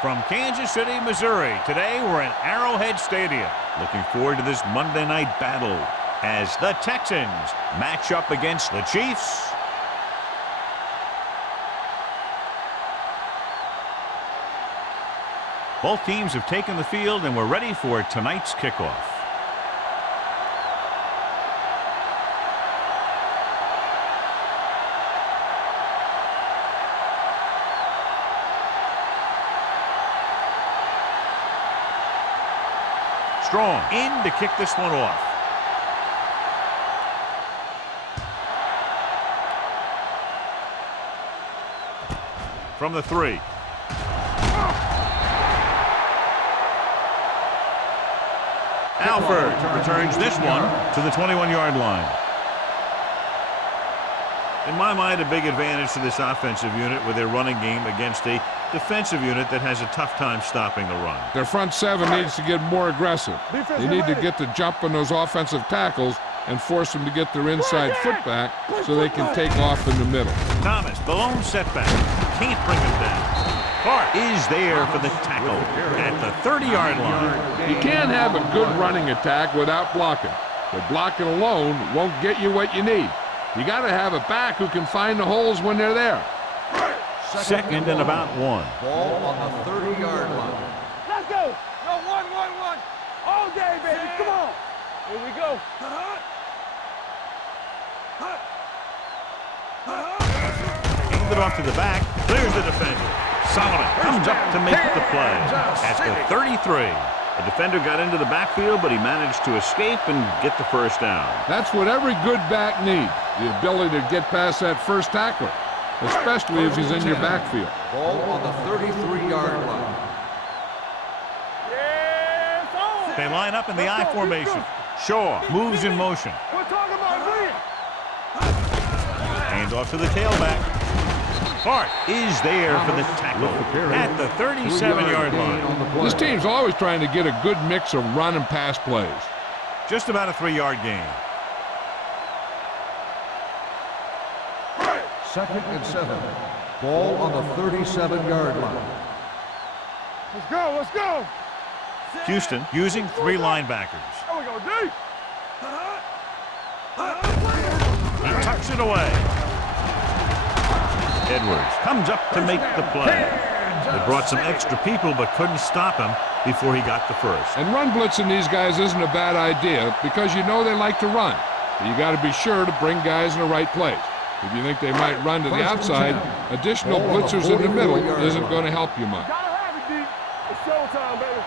From Kansas City, Missouri, today we're in Arrowhead Stadium. Looking forward to this Monday night battle as the Texans match up against the Chiefs. Both teams have taken the field and we're ready for tonight's kickoff. Strong in to kick this one off. From the 3. Alford returns this one to the 21-yard line. In my mind, a big advantage to this offensive unit with their running game against a defensive unit that has a tough time stopping the run. Their front 7 needs to get more aggressive. They need to get the jump on those offensive tackles and force them to get their inside foot back so they can take off in the middle. Thomas, the lone setback. Can't bring him down. Clark is there for the tackle at the 30-yard line. You can't have a good running attack without blocking. But blocking alone won't get you what you need. You got to have a back who can find the holes when they're there. Second and about 1. Ball on the 30-yard line. Let's go. Go 1-1-1. All day, baby. Come on. Here we go. Hands it off to the back. Clears the defender. Solomon comes up to make the play at the 33. The defender got into the backfield, but he managed to escape and get the first down. That's what every good back needs, the ability to get past that first tackler, especially if he's in your backfield. Ball on the 33-yard line. They line up in the I formation. Shaw moves in motion. We're talking about me. Hand off to the tailback. Clark is there for the tackle at the 37-yard line. This team's always trying to get a good mix of run and pass plays. Just about a 3-yard gain. 2nd and 7. Ball on the 37-yard line. Let's go. Let's go. Houston using 3 linebackers. There we go, D. He tucks it away. Edwards comes up to make the play. They brought some extra people but couldn't stop him before he got the first. And run blitzing these guys isn't a bad idea because you know they like to run. But you got to be sure to bring guys in the right place. If you think they might run to the outside, additional blitzers in the middle isn't going to help you much. Gotta have it, D. It's showtime, baby.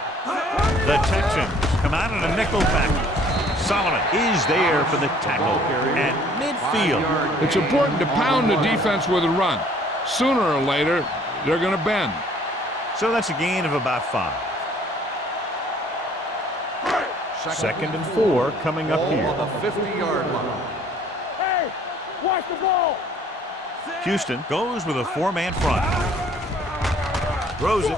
The Texans come out in a nickel package. Solomon is there for the tackle at midfield. It's important to pound the defense with a run. Sooner or later, they're going to bend. So that's a gain of about 5. 2nd and 4 coming up here. On the 50-yard line. Hey, watch the ball. Houston goes with a 4-man front. Throws it.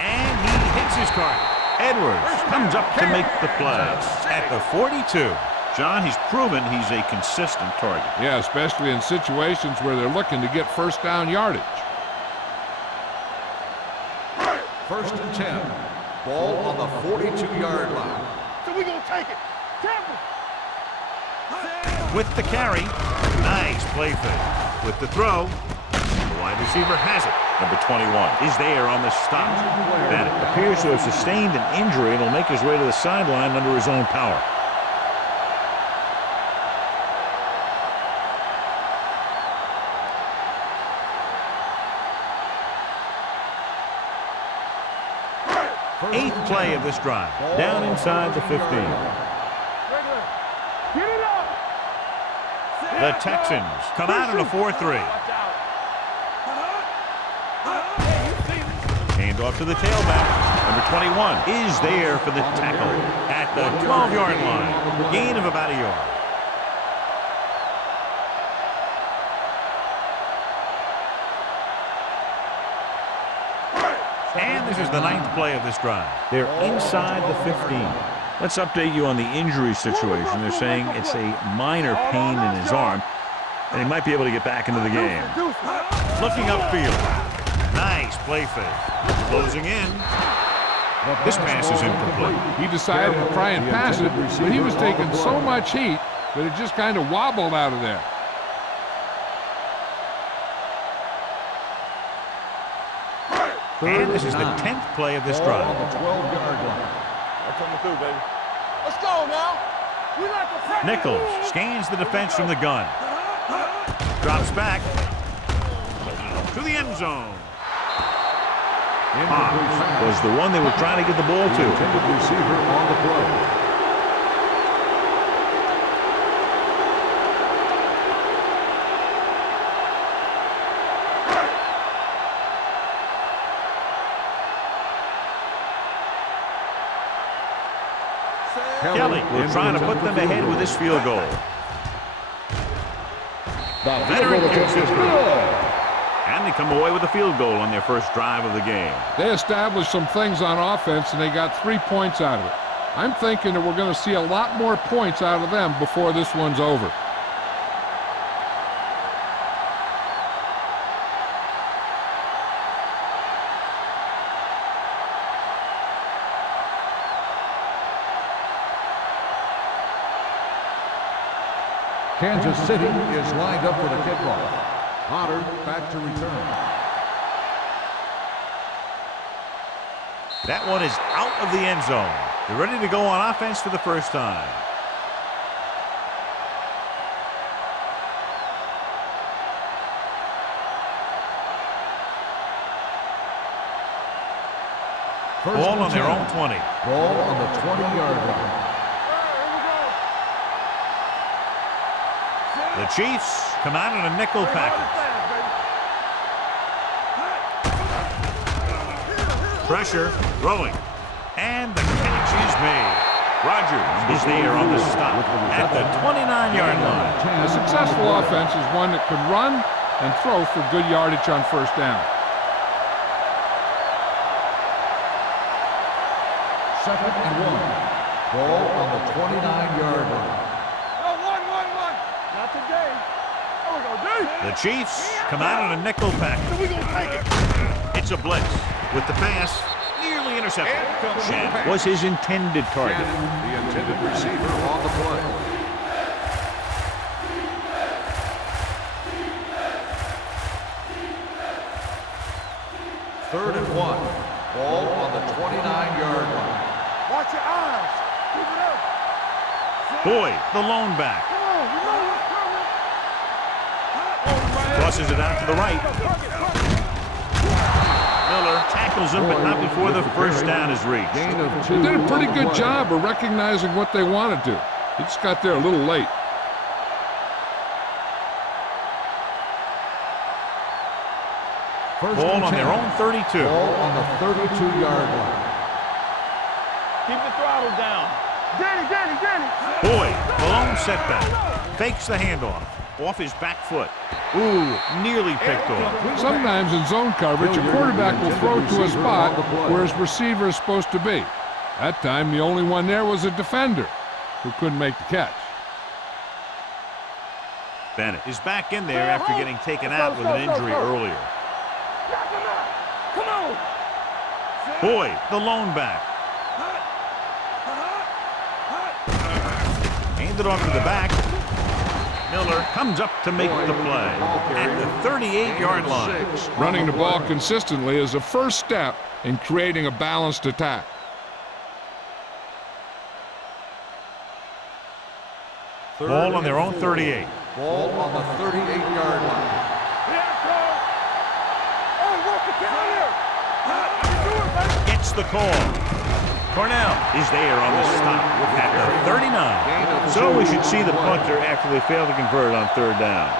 And he hits his target. Edwards comes up to make the play at the 42. John, he's proven he's a consistent target. Yeah, especially in situations where they're looking to get first down yardage. 1st and 10. Ball on the 42-yard line. So we gonna take it. Temple. With the carry, nice play fake. With the throw, the wide receiver has it. Number 21 is there on the stop. That appears to have sustained an injury and will make his way to the sideline under his own power. Eighth play of this drive. Down inside the 15. Get it up. The Texans come out in a 4-3. Hand off to the tailback. Number 21 is there for the tackle at the 12-yard line. Gain of about a yard. And this is the 9th play of this drive. They're inside the 15. Let's update you on the injury situation. They're saying it's a minor pain in his arm, and he might be able to get back into the game. Looking upfield. Nice play fake. Closing in. This pass is incomplete. He decided to try and pass it, but he was taking so much heat that it just kind of wobbled out of there. And this is the 10th play of this drive. On the 12-yard line. They're coming through, baby. Let's go now. We like to practice. Nichols scans the defense from the gun. Drops back to the end zone. Was the one they were trying to get the ball to. Intended receiver on the play. Kelly will try to put them ahead with this field goal. Veteran kicks it good. And they come away with a field goal on their first drive of the game. They established some things on offense, and they got 3 points out of it. I'm thinking that we're going to see a lot more points out of them before this one's over. Kansas City is lined up for the kickoff. Otter back to return. That one is out of the end zone. They're ready to go on offense for the first time. Ball on their own 20. Ball on the 20-yard line. The Chiefs come out in a nickel package. Pressure, throwing, and the catch is made. Rodgers is there on the stop at the 29-yard line. A successful offense is one that can run and throw for good yardage on first down. Second and 1. Ball on the 29-yard line. Not today. There we go, D. The Chiefs come out in a nickel package. We gonna take it. It's a blitz with the pass nearly intercepted. Shen was his intended target. The intended receiver on the play. Third and 1. Ball on the 29-yard line. Watch your eyes. Keep it up. Boyd, the lone back. Come on, you know what's coming. Crosses it out to the right. Miller tackles him, but not before the first down is reached. Gain of They 2. did a pretty good job of recognizing what they wanted to. He just got there a little late. First Ball and on 10. their own 32. Ball on the 32-yard line. Keep the throttle down. Danny. Boyd, the lone setback. Fakes the handoff. Off his back foot. Ooh, nearly picked off. Sometimes in zone coverage, a quarterback will throw to a spot where his receiver is supposed to be. That time, the only one there was a defender who couldn't make the catch. Bennett is back in there after getting taken out with an injury earlier. Come on. Boyd, the lone back. Handed off to the back. Miller comes up to make the play at the 38-yard line. Running the ball consistently is a first step in creating a balanced attack. Ball on their own 38. Ball on the 38-yard line. Gets the call. Cornell is there on the stop at the 39. So we should see the punter after they fail to convert on third down.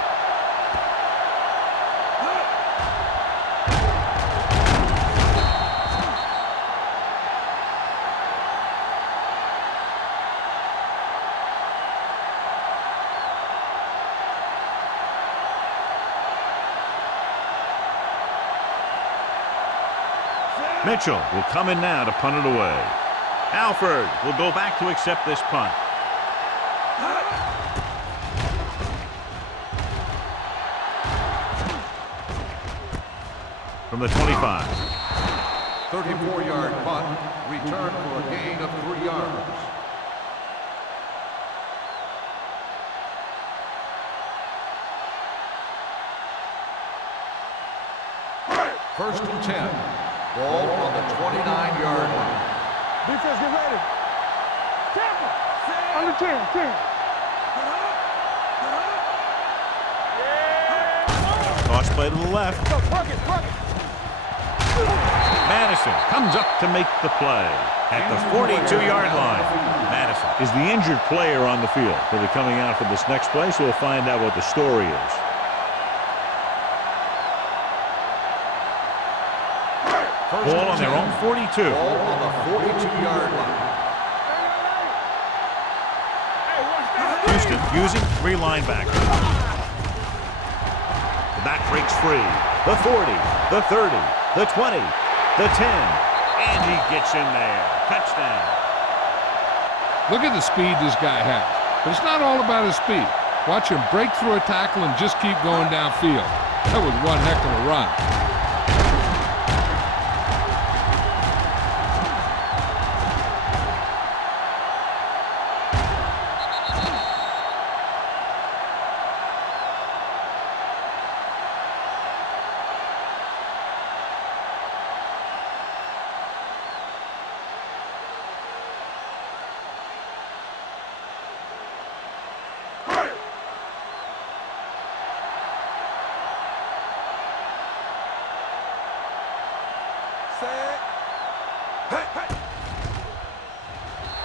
Mitchell will come in now to punt it away. Alford will go back to accept this punt. From the 25. 34-yard punt, return for a gain of 3 yards. First and 10. Ball on the 29-yard line. Defense, get ready. Tackle. Under 10. Toss play to the left. Go, plug it. Madison comes up to make the play at the 42-yard line. Madison is the injured player on the field. He'll be coming out for this next play, so we'll find out what the story is. Ball on their own 42. Ball on the 42-yard line. Houston using 3 linebackers. The back breaks free. The 40, the 30, the 20, the 10, and he gets in there. Touchdown. Look at the speed this guy has. But it's not all about his speed. Watch him break through a tackle and just keep going downfield. That was one heck of a run.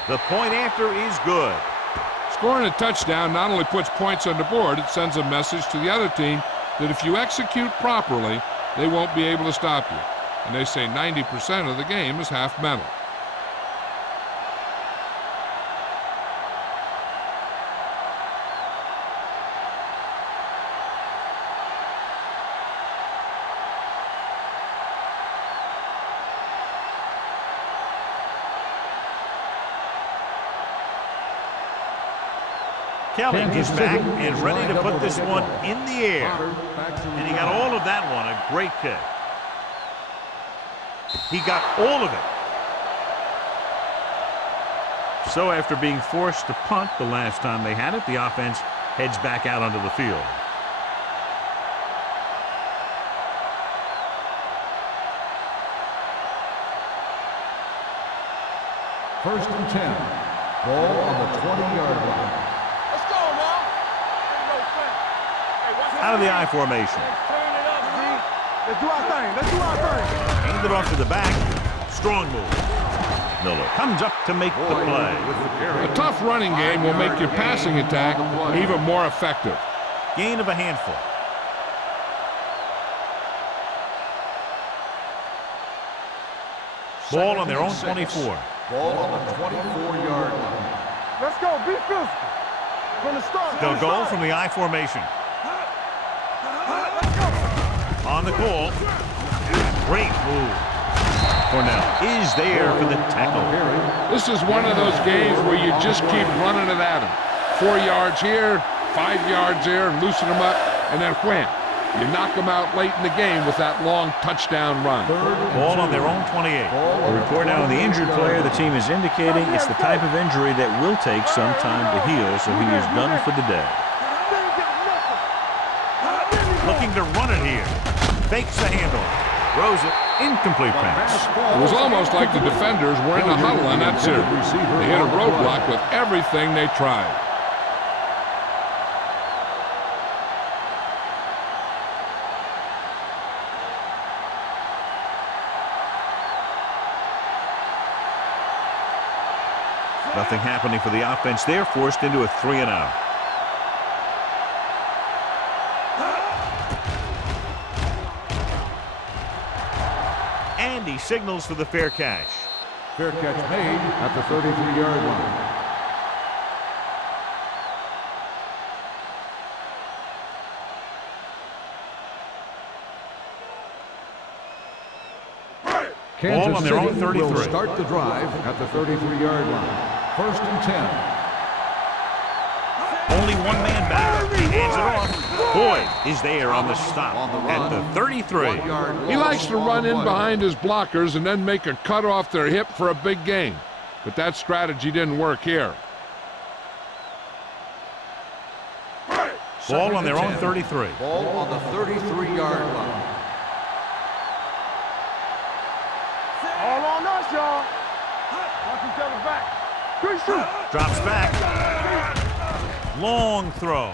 The point after is good. Scoring a touchdown not only puts points on the board, it sends a message to the other team that if you execute properly, they won't be able to stop you. And they say 90% of the game is half mental. Kelly is back and ready to put this one in the air. And he got all of that one. A great kick. He got all of it. So after being forced to punt the last time they had it, the offense heads back out onto the field. First and 10. Ball on the 20-yard line. Out of the I formation. Let's do our thing. Hand it off to the back. Strong move. Miller comes up to make the play. A tough running game will make your passing attack even more effective. Gain of a handful. Ball on their own 24. Ball on the 24-yard line. Let's go. Be physical. From the start. They'll go from the I formation. On the call. Great move. Cornell is there for the tackle. This is one of those games where you just keep running it at them. 4 yards here, 5 yards there, and loosen them up, and then wham. You knock them out late in the game with that long touchdown run. Ball on their own 28. A report now on the injured player. The team is indicating it's the type of injury that will take some time to heal, so he is done for the day. Looking to run it here. Fakes the handle. Throws it. Incomplete pass. It was almost like the defenders were in a huddle on that series. They hit a roadblock with everything they tried. Nothing happening for the offense. They're forced into a 3-and-out. And he signals for the fair catch. Fair catch made at the 33-yard line. Ball on their own City 33. will start the drive at the 33-yard line. First and 10. Only one man back. He hands it off. Boyd is there on the stop at the 33. He likes to run in behind his blockers and then make a cut off their hip for a big gain. But that strategy didn't work here. Ball on their own 33. Ball on the 33-yard line. All on us, y'all. Watch each other back. Good shoot. Drops back. Long throw.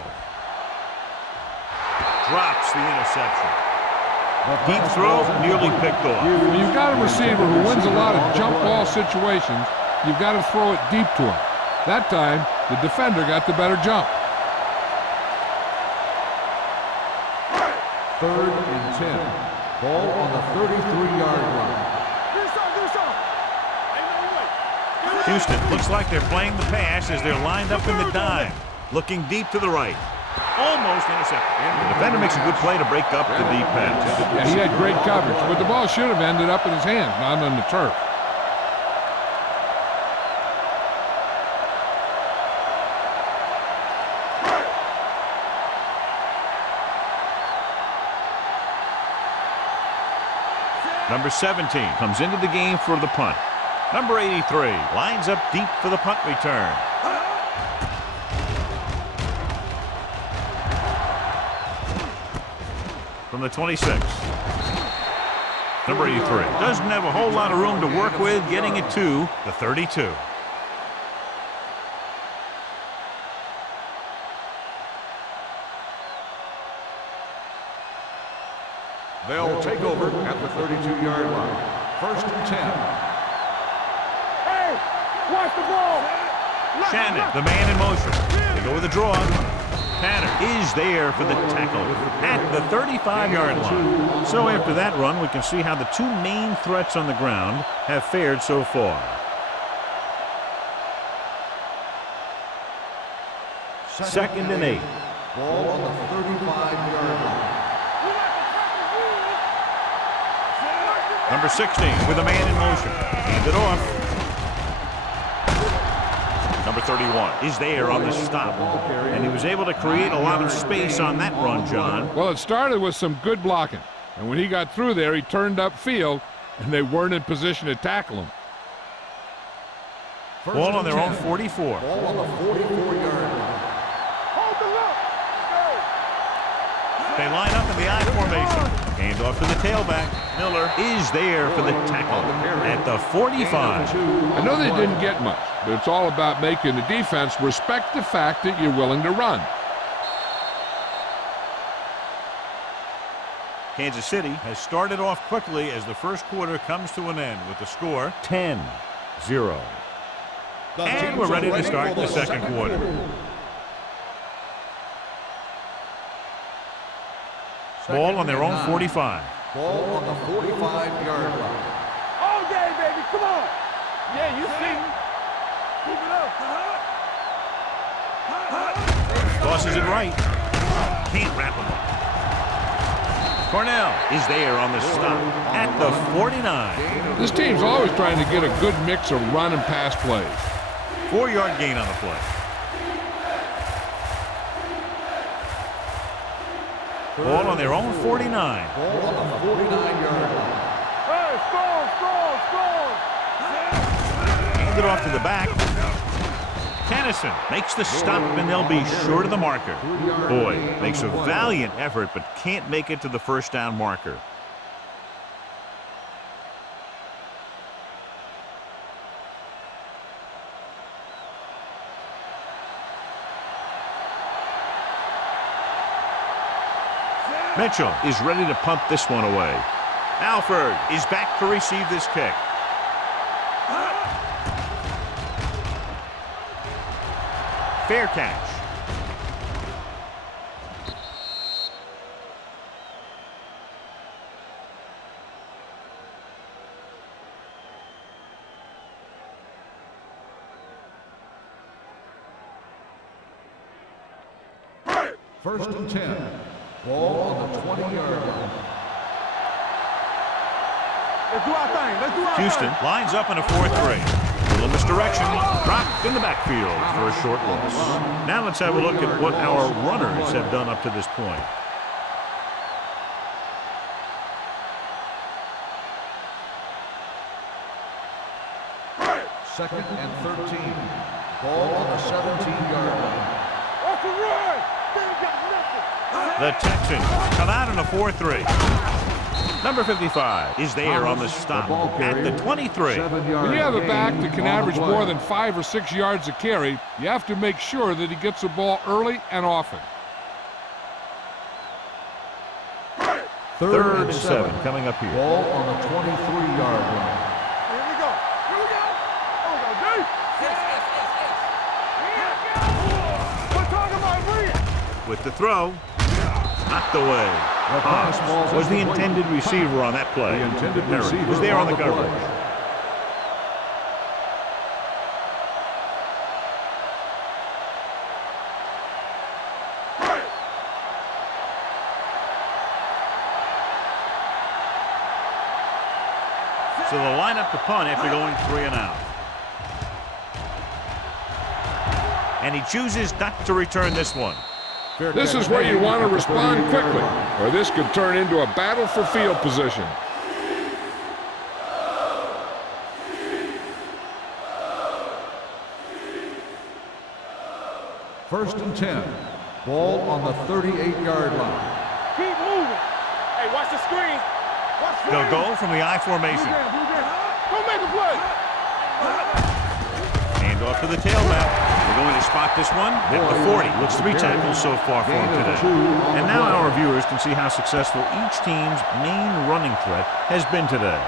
Drops the interception. Deep throw, nearly picked off. When you've got a receiver who wins a lot of jump ball situations, you've got to throw it deep to him. That time, the defender got the better jump. 3rd and 10. Ball on the 33-yard line. Houston looks like they're playing the pass as they're lined up in the dime. Looking deep to the right. Almost intercepted. The defender makes a good play to break up the deep pass. Yeah, he had great coverage, but the ball should have ended up in his hands, not on the turf. Number 17 comes into the game for the punt. Number 83 lines up deep for the punt return. From the 26. Number 83 doesn't have a whole lot of room to work with, getting it to the 32. They'll take over at the 32-yard line. 1st and 10. Hey, watch the ball. Shannon, the man in motion. They go with a draw. Tanner is there for the tackle at the 35-yard line. So after that run, we can see how the two main threats on the ground have fared so far. Second and 8. Ball on the 35-yard line. Number 16 with a man in motion. Hand it off. Number 31 is there on the stop. And he was able to create a lot of space on that run, John. Well, it started with some good blocking. And when he got through there, he turned upfield, and they weren't in position to tackle him. Ball on their own 44. Ball on the 44-yard line. Hold the look. They line up in the I formation. Hand off to the tailback. Miller is there for the tackle at the 45. I know they didn't get much, but it's all about making the defense respect the fact that you're willing to run. Kansas City has started off quickly as the first quarter comes to an end with the score 10-0. And we're ready to start the second quarter. Ball on their own 45. Ball on the 45-yard line. All day, baby. Come on. Yeah, you see. Keep it up. Tosses it right. Can't wrap him up. Cornell is there on the stop at the 49. This team's always trying to get a good mix of run and pass plays. 4-yard gain on the play. Ball on their own 49. Ball on the 49-yard line. Hey, score. Hand it off to the back. Tennyson makes the stop, and they'll be short of the marker. Boyd makes a valiant effort, but can't make it to the first down marker. Mitchell is ready to punt this one away. Alford is back to receive this kick. Fair catch. First and 10. Ball on the 20-yard line. Let's do our thing. Houston lines up in a 4-3. Little misdirection. Dropped in the backfield for a short loss. Now let's have a look at what our runners have done up to this point. Second and 13. Ball on the 17-yard line. Off the run! They ain't got nothing. The Texans come out in a 4-3. Number 55 is there on the stop at the 23. When you have a back that can average more than 5 or 6 yards a carry, you have to make sure that he gets the ball early and often. Third and 7 coming up here. Ball on the 23-yard line. Here we go. Here we go. Oh, we go, D. We're talking about read. With the throw, knocked away. The pass ball Was the intended receiver on that play. The intended Merritt receiver was there on the play. coverage. So the lineup to punt after going 3 and out. And he chooses not to return this one. This is where you want to respond quickly, or this could turn into a battle for field position. First and 10. Ball on the 38-yard line. Keep moving. Hey, watch the screen. Watch the They'll screen. go from the I formation. Go make a play. Hand off to the tailback. They're going to spot this one at the 40. Looks to be tackles so far for him today. And now our viewers can see how successful each team's main running threat has been today.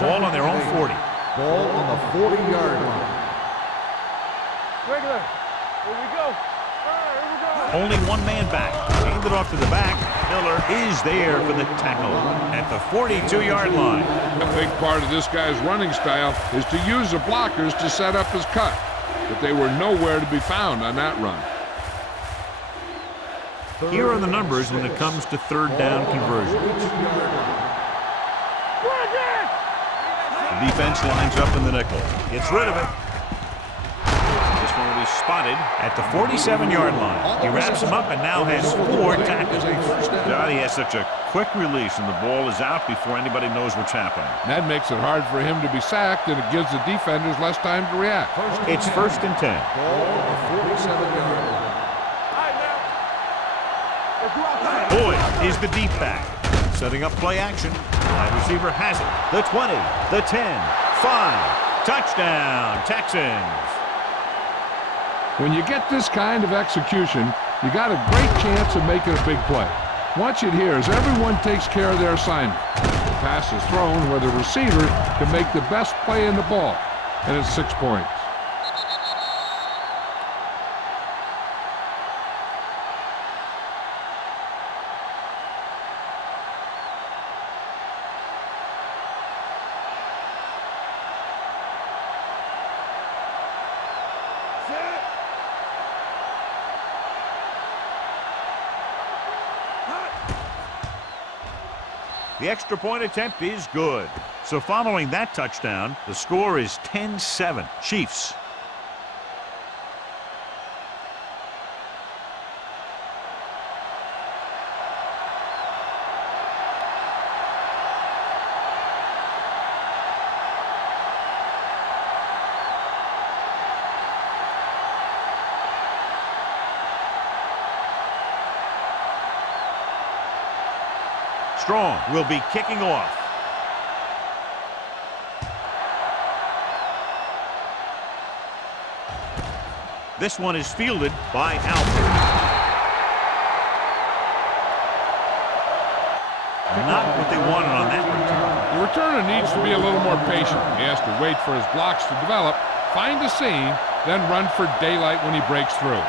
Ball on their own 40. Ball on the 40-yard line. Regular. Here we go. All right, here we go. Only one man back. Hand it off to the back. Miller is there for the tackle at the 42-yard line. A big part of this guy's running style is to use the blockers to set up his cut, but they were nowhere to be found on that run. Here are the numbers when it comes to third down conversion. The defense lines up in the nickel. Gets rid of it. This one will be spotted at the 47-yard line. He wraps him up and now has 4 tackles. God, he has such a quick release and the ball is out before anybody knows what's happening. That makes it hard for him to be sacked, and it gives the defenders less time to react. It's first and 10. Ball on the 47-yard line. Boyd is the deep back. Setting up play action. Wide receiver has it. The 20, the 10, 5. Touchdown, Texans. When you get this kind of execution, you got a great chance of making a big play. Watch it here as everyone takes care of their assignment. The pass is thrown where the receiver can make the best play in the ball, and it's 6 points. The extra point attempt is good. So following that touchdown, the score is 10-7 Chiefs. Strong will be kicking off. This one is fielded by Alford. Not what they wanted on that return. The returner needs to be a little more patient. He has to wait for his blocks to develop, find a seam, then run for daylight when he breaks through.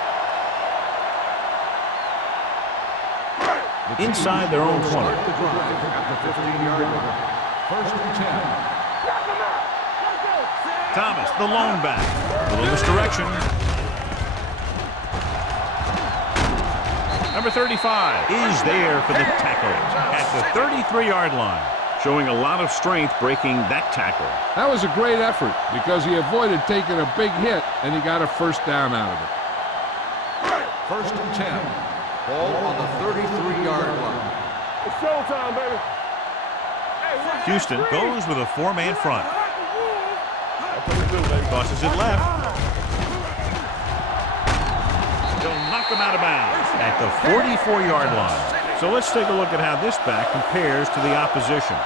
Inside their own 20. At the 15-yard line. First and 10. Thomas, the lone back. Little misdirection. Number 35 is there for the tackle at the 33-yard line. Showing a lot of strength breaking that tackle. That was a great effort because he avoided taking a big hit and he got a first down out of it. First and 10. Ball on the 33-yard line. It's showtime, baby. Houston goes with a four-man front. That's what we do, baby. Tosses it left. He'll knock him out of bounds at the 44-yard line. So let's take a look at how this back compares to the opposition.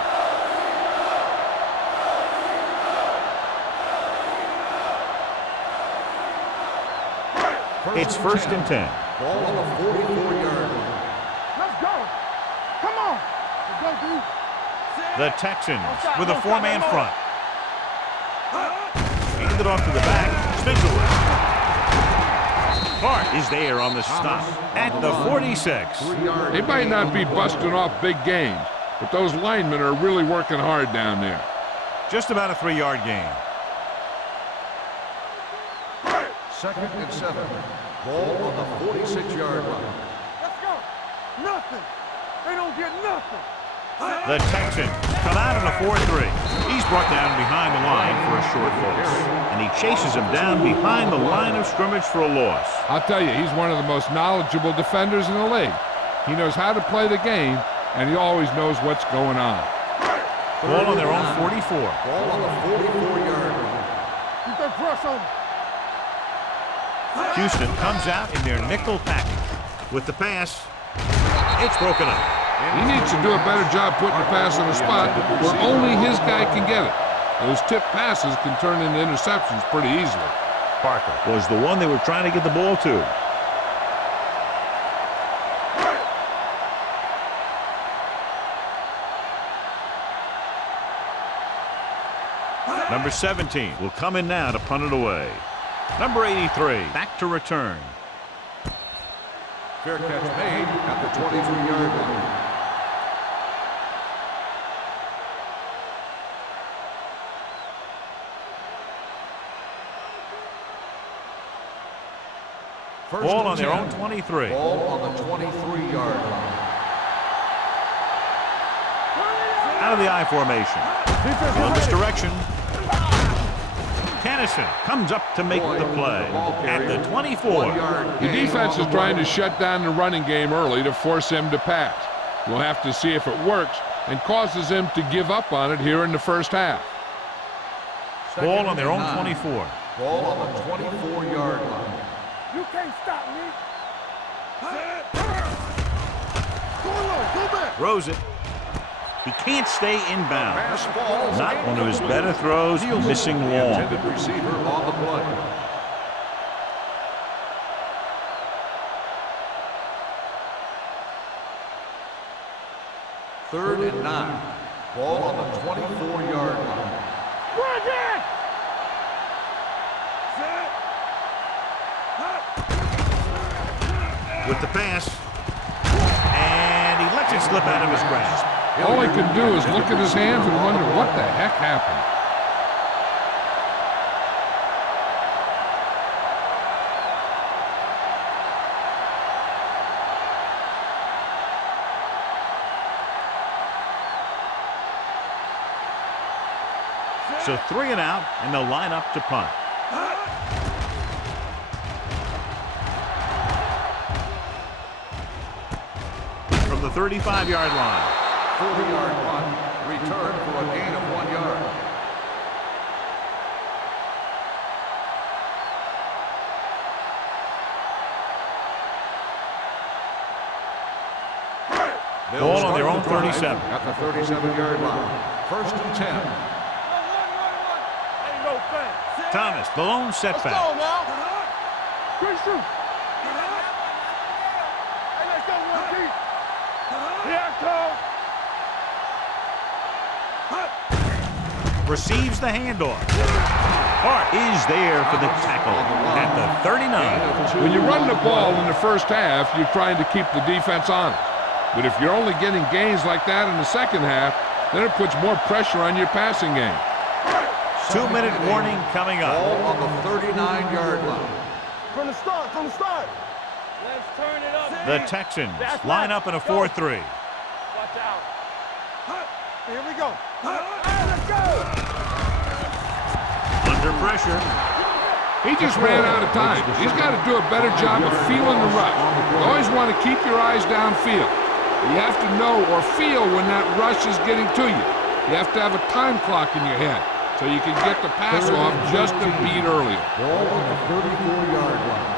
It's first and 10. Ball on the 44-yard line. Let's go. Come on. Let's go, dude. The Texans with a four-man front. Hand it off to the back. Spins away. Hart is there on the stop at the 46. They might not be busting off big gains, but those linemen are really working hard down there. Just about a 3-yard gain. Second and 7. Ball on the 46-yard line. Let's go. Nothing. They don't get nothing. The Texans come out in a 4-3. He's brought down behind the line for a short loss. And he chases him down behind the line of scrimmage for a loss. I'll tell you, he's one of the most knowledgeable defenders in the league. He knows how to play the game, and he always knows what's going on. Ball on their own 44. Ball on the 44-yard line. Keep that press on. Houston comes out in their nickel package. With the pass, it's broken up. He needs to do a better job putting the pass in a spot where only his guy can get it. Those tip passes can turn into interceptions pretty easily. Parker was the one they were trying to get the ball to. Number 17 will come in now to punt it away. Number 83 back to return. Fair catch made at the 23-yard line. First Ball and on their 10. own 23. Ball on the 23-yard line. Out of the I formation. On this direction. Tennyson comes up to make the play at the 24. The defense is trying to shut down the running game early to force him to pass. We'll have to see if it works and causes him to give up on it here in the first half. Ball on their own 24. Ball on the 24-yard line. You can't stop me. Go low. Go back. Throws it. He can't stay inbound. Pass falls. Not one of his better throws, missing The long. intended receiver on the play. Third and 9. Ball on the 24-yard line. Run it. With the pass. And he lets it slip out of his grasp. All he can do is look at his hands and wonder what the heck happened. So 3 and out, and they'll line up to punt. From the 35-yard line. 40-yard punt. Return for a gain of 1 yard. Ball on their own 37. At the 37-yard line. First and 10. Ain't no thing. Thomas, the lone Let's setback. go now. Good shoot. Hey, let's go one deep. Here I come. Receives the handoff. Hart is there for the tackle at the 39. When you run the ball in the first half, you're trying to keep the defense honest. But if you're only getting gains like that in the second half, then it puts more pressure on your passing game. 2-minute warning coming Ball up. on the 39-yard line. From the start. Let's turn it up. The Texans line up in a 4-3. Watch out. Here we go. All right, let's go. Under pressure. He just ran out of time. He's got to do a better job of feeling the rush. You always want to keep your eyes downfield. You have to know or feel when that rush is getting to you. You have to have a time clock in your head so you can get the pass off just a beat earlier. Ball on the 34-yard line.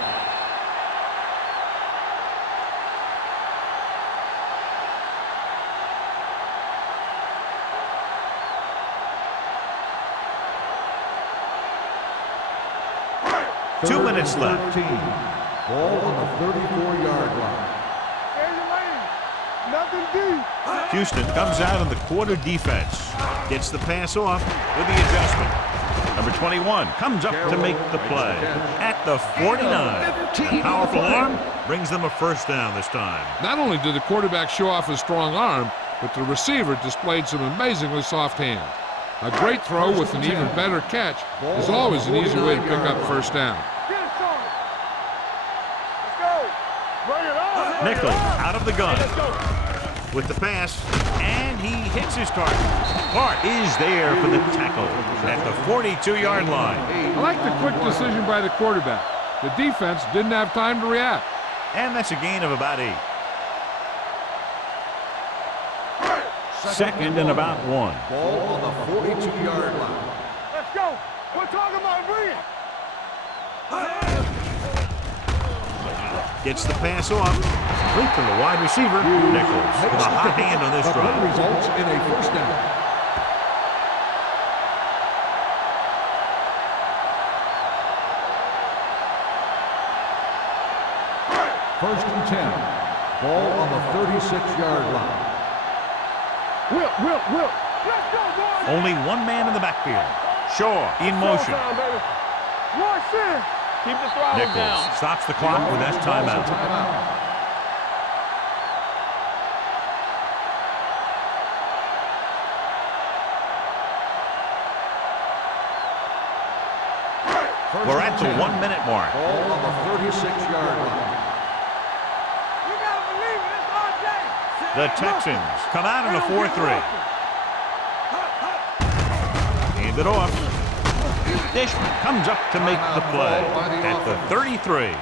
Two minutes left. Ball on the 34-yard line. Stay in your lane. Nothing deep. Houston comes out in the quarter defense. Gets the pass off with the adjustment. Number 21 comes up to make the play at the 49. A powerful arm brings them a first down this time. Not only did the quarterback show off his strong arm, but the receiver displayed some amazingly soft hands. A great throw with an even better catch is always an easy way to pick up first down. Get it, Sean. Let's go. Bring it on. Nichols out of the gun Let's go. with the pass, and he hits his target. Clark is there for the tackle at the 42-yard line. I like the quick decision by the quarterback. The defense didn't have time to react. And that's a gain of about 8. Second and about 1. Ball on the 42-yard line. Let's go. We're talking about bring it. Gets the pass off. Complete to the wide receiver, Nichols, with a hot hand on this The play drive. results in a first down. First and 10. Ball on the 36-yard line. Will. Let's go, boys. Only one man in the backfield. Shaw in motion. Showtime, baby. Rush in. Keep the throttle Nichols down. stops the clock with that timeout. We're at the 1-minute mark. Ball on the 36-yard line. You gotta believe it. It's our day. The Texans come out in a 4-3. Hand it off. Dishman comes up to make the play at the 33.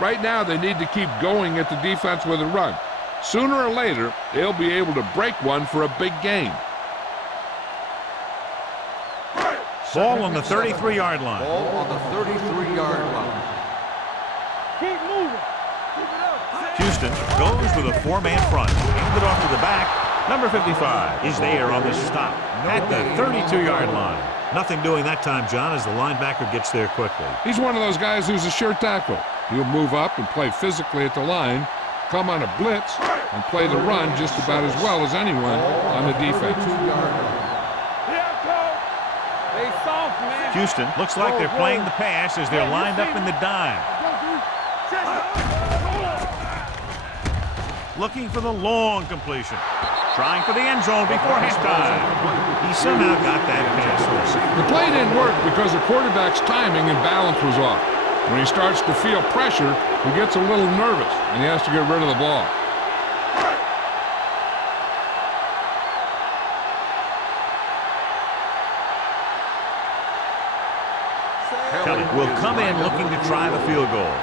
Right now, they need to keep going at the defense with a run. Sooner or later, they'll be able to break one for a big gain. Ball on the 33-yard line. Ball on the 33-yard line. Keep moving. Keep it up. Houston goes with a 4-man front. Hand it off to the back. Number 55 is there on the stop at the 32-yard line. Nothing doing that time, John, as the linebacker gets there quickly. He's one of those guys who's a sure tackle. He'll move up and play physically at the line, come on a blitz, and play the run just about as well as anyone on the defense. 32-yard line. Yeah, Cole. They soft, man. Houston looks like they're playing the pass as they're lined up in the dime. Looking for the long completion. Trying for the end zone before halftime. He somehow got that pass. The play didn't work because the quarterback's timing and balance was off. When he starts to feel pressure, he gets a little nervous, and he has to get rid of the ball. Kelly will come in looking to try the field goal.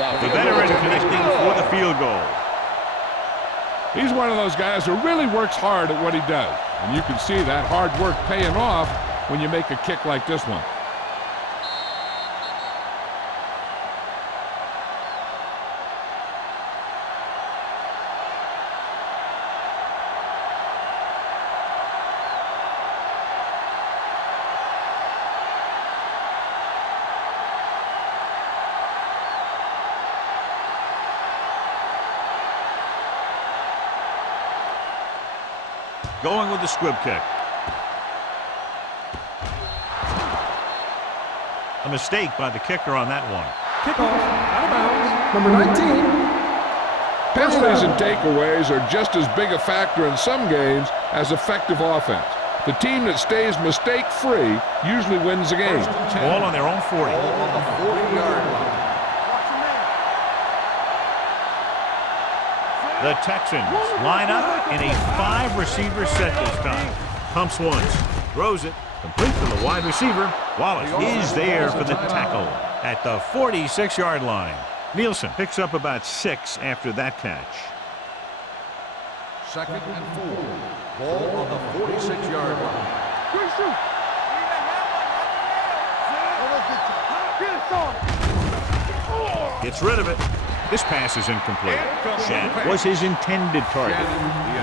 The veteran connecting for the field goal. He's one of those guys who really works hard at what he does. And you can see that hard work paying off when you make a kick like this one. Going with the squib kick. A mistake by the kicker on that one. Kickoff, out of bounds, number 19. Penalties and takeaways are just as big a factor in some games as effective offense. The team that stays mistake-free usually wins the game. Ball on their own 40. Ball on the 40-yard line. Watch your man. The Texans line up in a 5-receiver set this time. Pumps once, throws it, complete to the wide receiver. Wallace is there for the tackle at the 46-yard line. Nielsen picks up about 6 after that catch. 2nd and 4. Ball on the 46-yard line. Gets rid of it. This pass is incomplete. Shannon was his intended target. The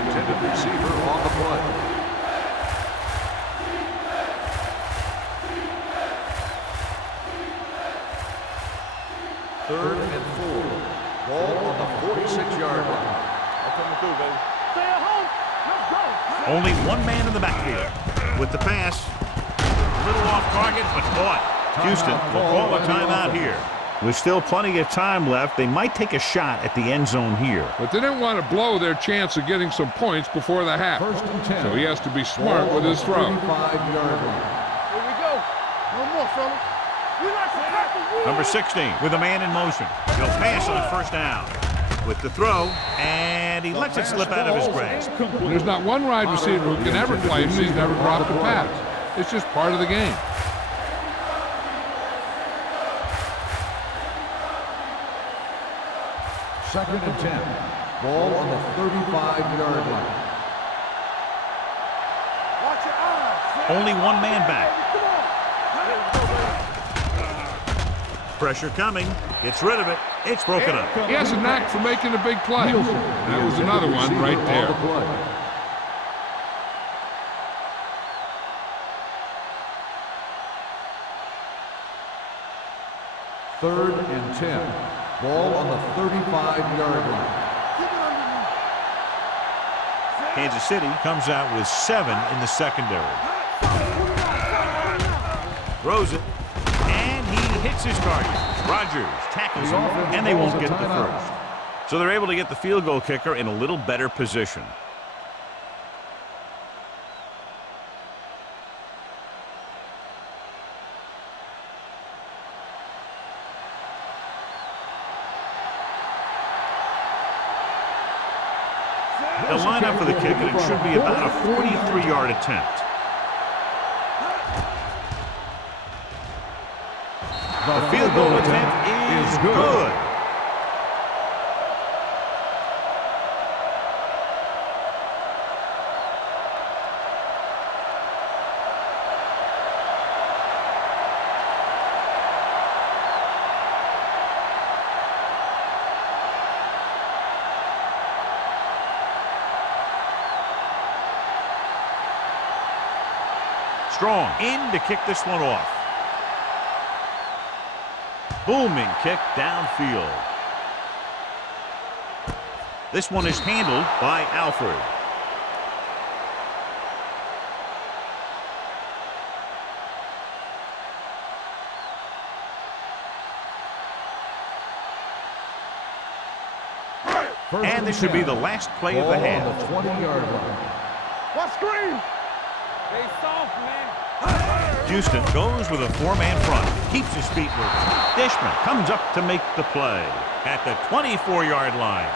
intended receiver on the play. Third and 4. Ball on the 46-yard line. Stay at home. Let's go. Only one man in the backfield. With the pass, a little off target, but caught. Houston will call a timeout here. With still plenty of time left, they might take a shot at the end zone here. But they didn't want to blow their chance of getting some points before the half. 1st and 10. So he has to be smart with his throw. 35-yard line. Here we go. No more, fellas. We like to tackle you. Number 16 with a man in motion. He'll pass on 1st down. With the throw, and he lets it slip out of his grasp. There's not one wide receiver who can ever claim he's never dropped a pass. It's just part of the game. Second and 10. Ball on the 35-yard line. Watch your eyes. Only one man back. Pressure coming. Gets rid of it. It's broken up. He has a knack for making a big play. That was another one right there. Third and 10. Ball on the 35-yard line. Kansas City comes out with 7 in the secondary. Throws it, and he hits his target. Rodgers tackles him, and they won't get the first. So they're able to get the field goal kicker in a little better position. They'll line up for the kick, and it should be about a 43-yard attempt. The field goal attempt is good. Strong in to kick this one off. Booming kick downfield. This one is handled by Alford. And this should be the last play of the half. On the 20-yard line. What screen? Stay soft, man. Houston goes with a 4-man front. Keeps his feet moving. Dishman comes up to make the play at the 24-yard line.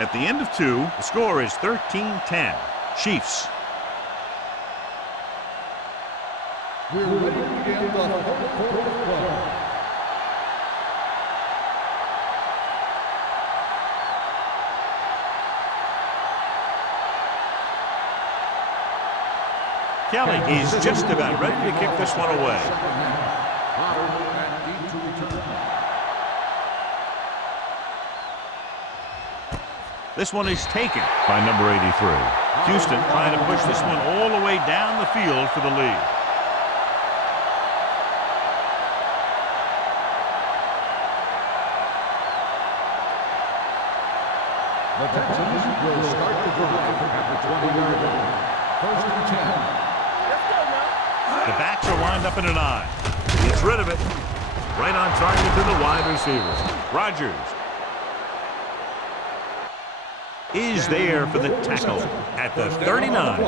At the end of 2, the score is 13-10. Chiefs. We're ready to begin the fourth quarter of play. Kelly is just about ready to kick this one away. This one is taken by number 83. Houston trying to push this one all the way down the field for the lead. The Texans will start the drive at the 20-yard line. 1st and 10. The backs are lined up in an I. Gets rid of it. Right on target to the wide receiver. Rodgers. is there for the tackle at the 39.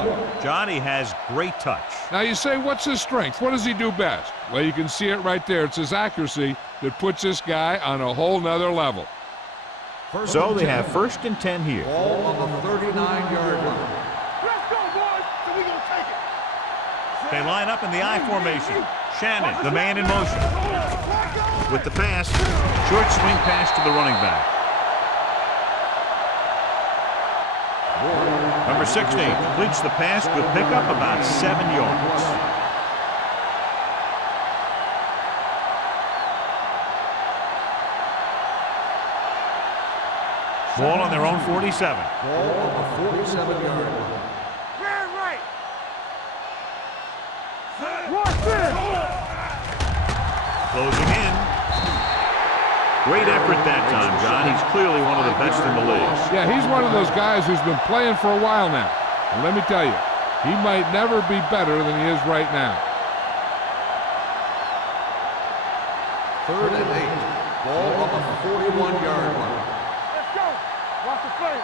Johnny has great touch. Now you say, what's his strength? What does he do best? Well, you can see it right there. It's his accuracy that puts this guy on a whole nother level. So they have 1st and 10 here. Ball on the 39-yard line. Let's go, boys. So we gonna take it. They line up in the I formation. Shannon, the man in motion. With the pass, short swing pass to the running back. Number 16 completes the pass with pickup about 7 yards. Ball on their own 47. Ball on the 47-yard line. Right. Watch this. Closing in. Great effort that time, John. He's clearly one of the best in the league. Yeah, he's one of those guys who's been playing for a while now. And let me tell you, he might never be better than he is right now. 3rd and 8. Ball on the 41-yard line. Let's go. Watch the play.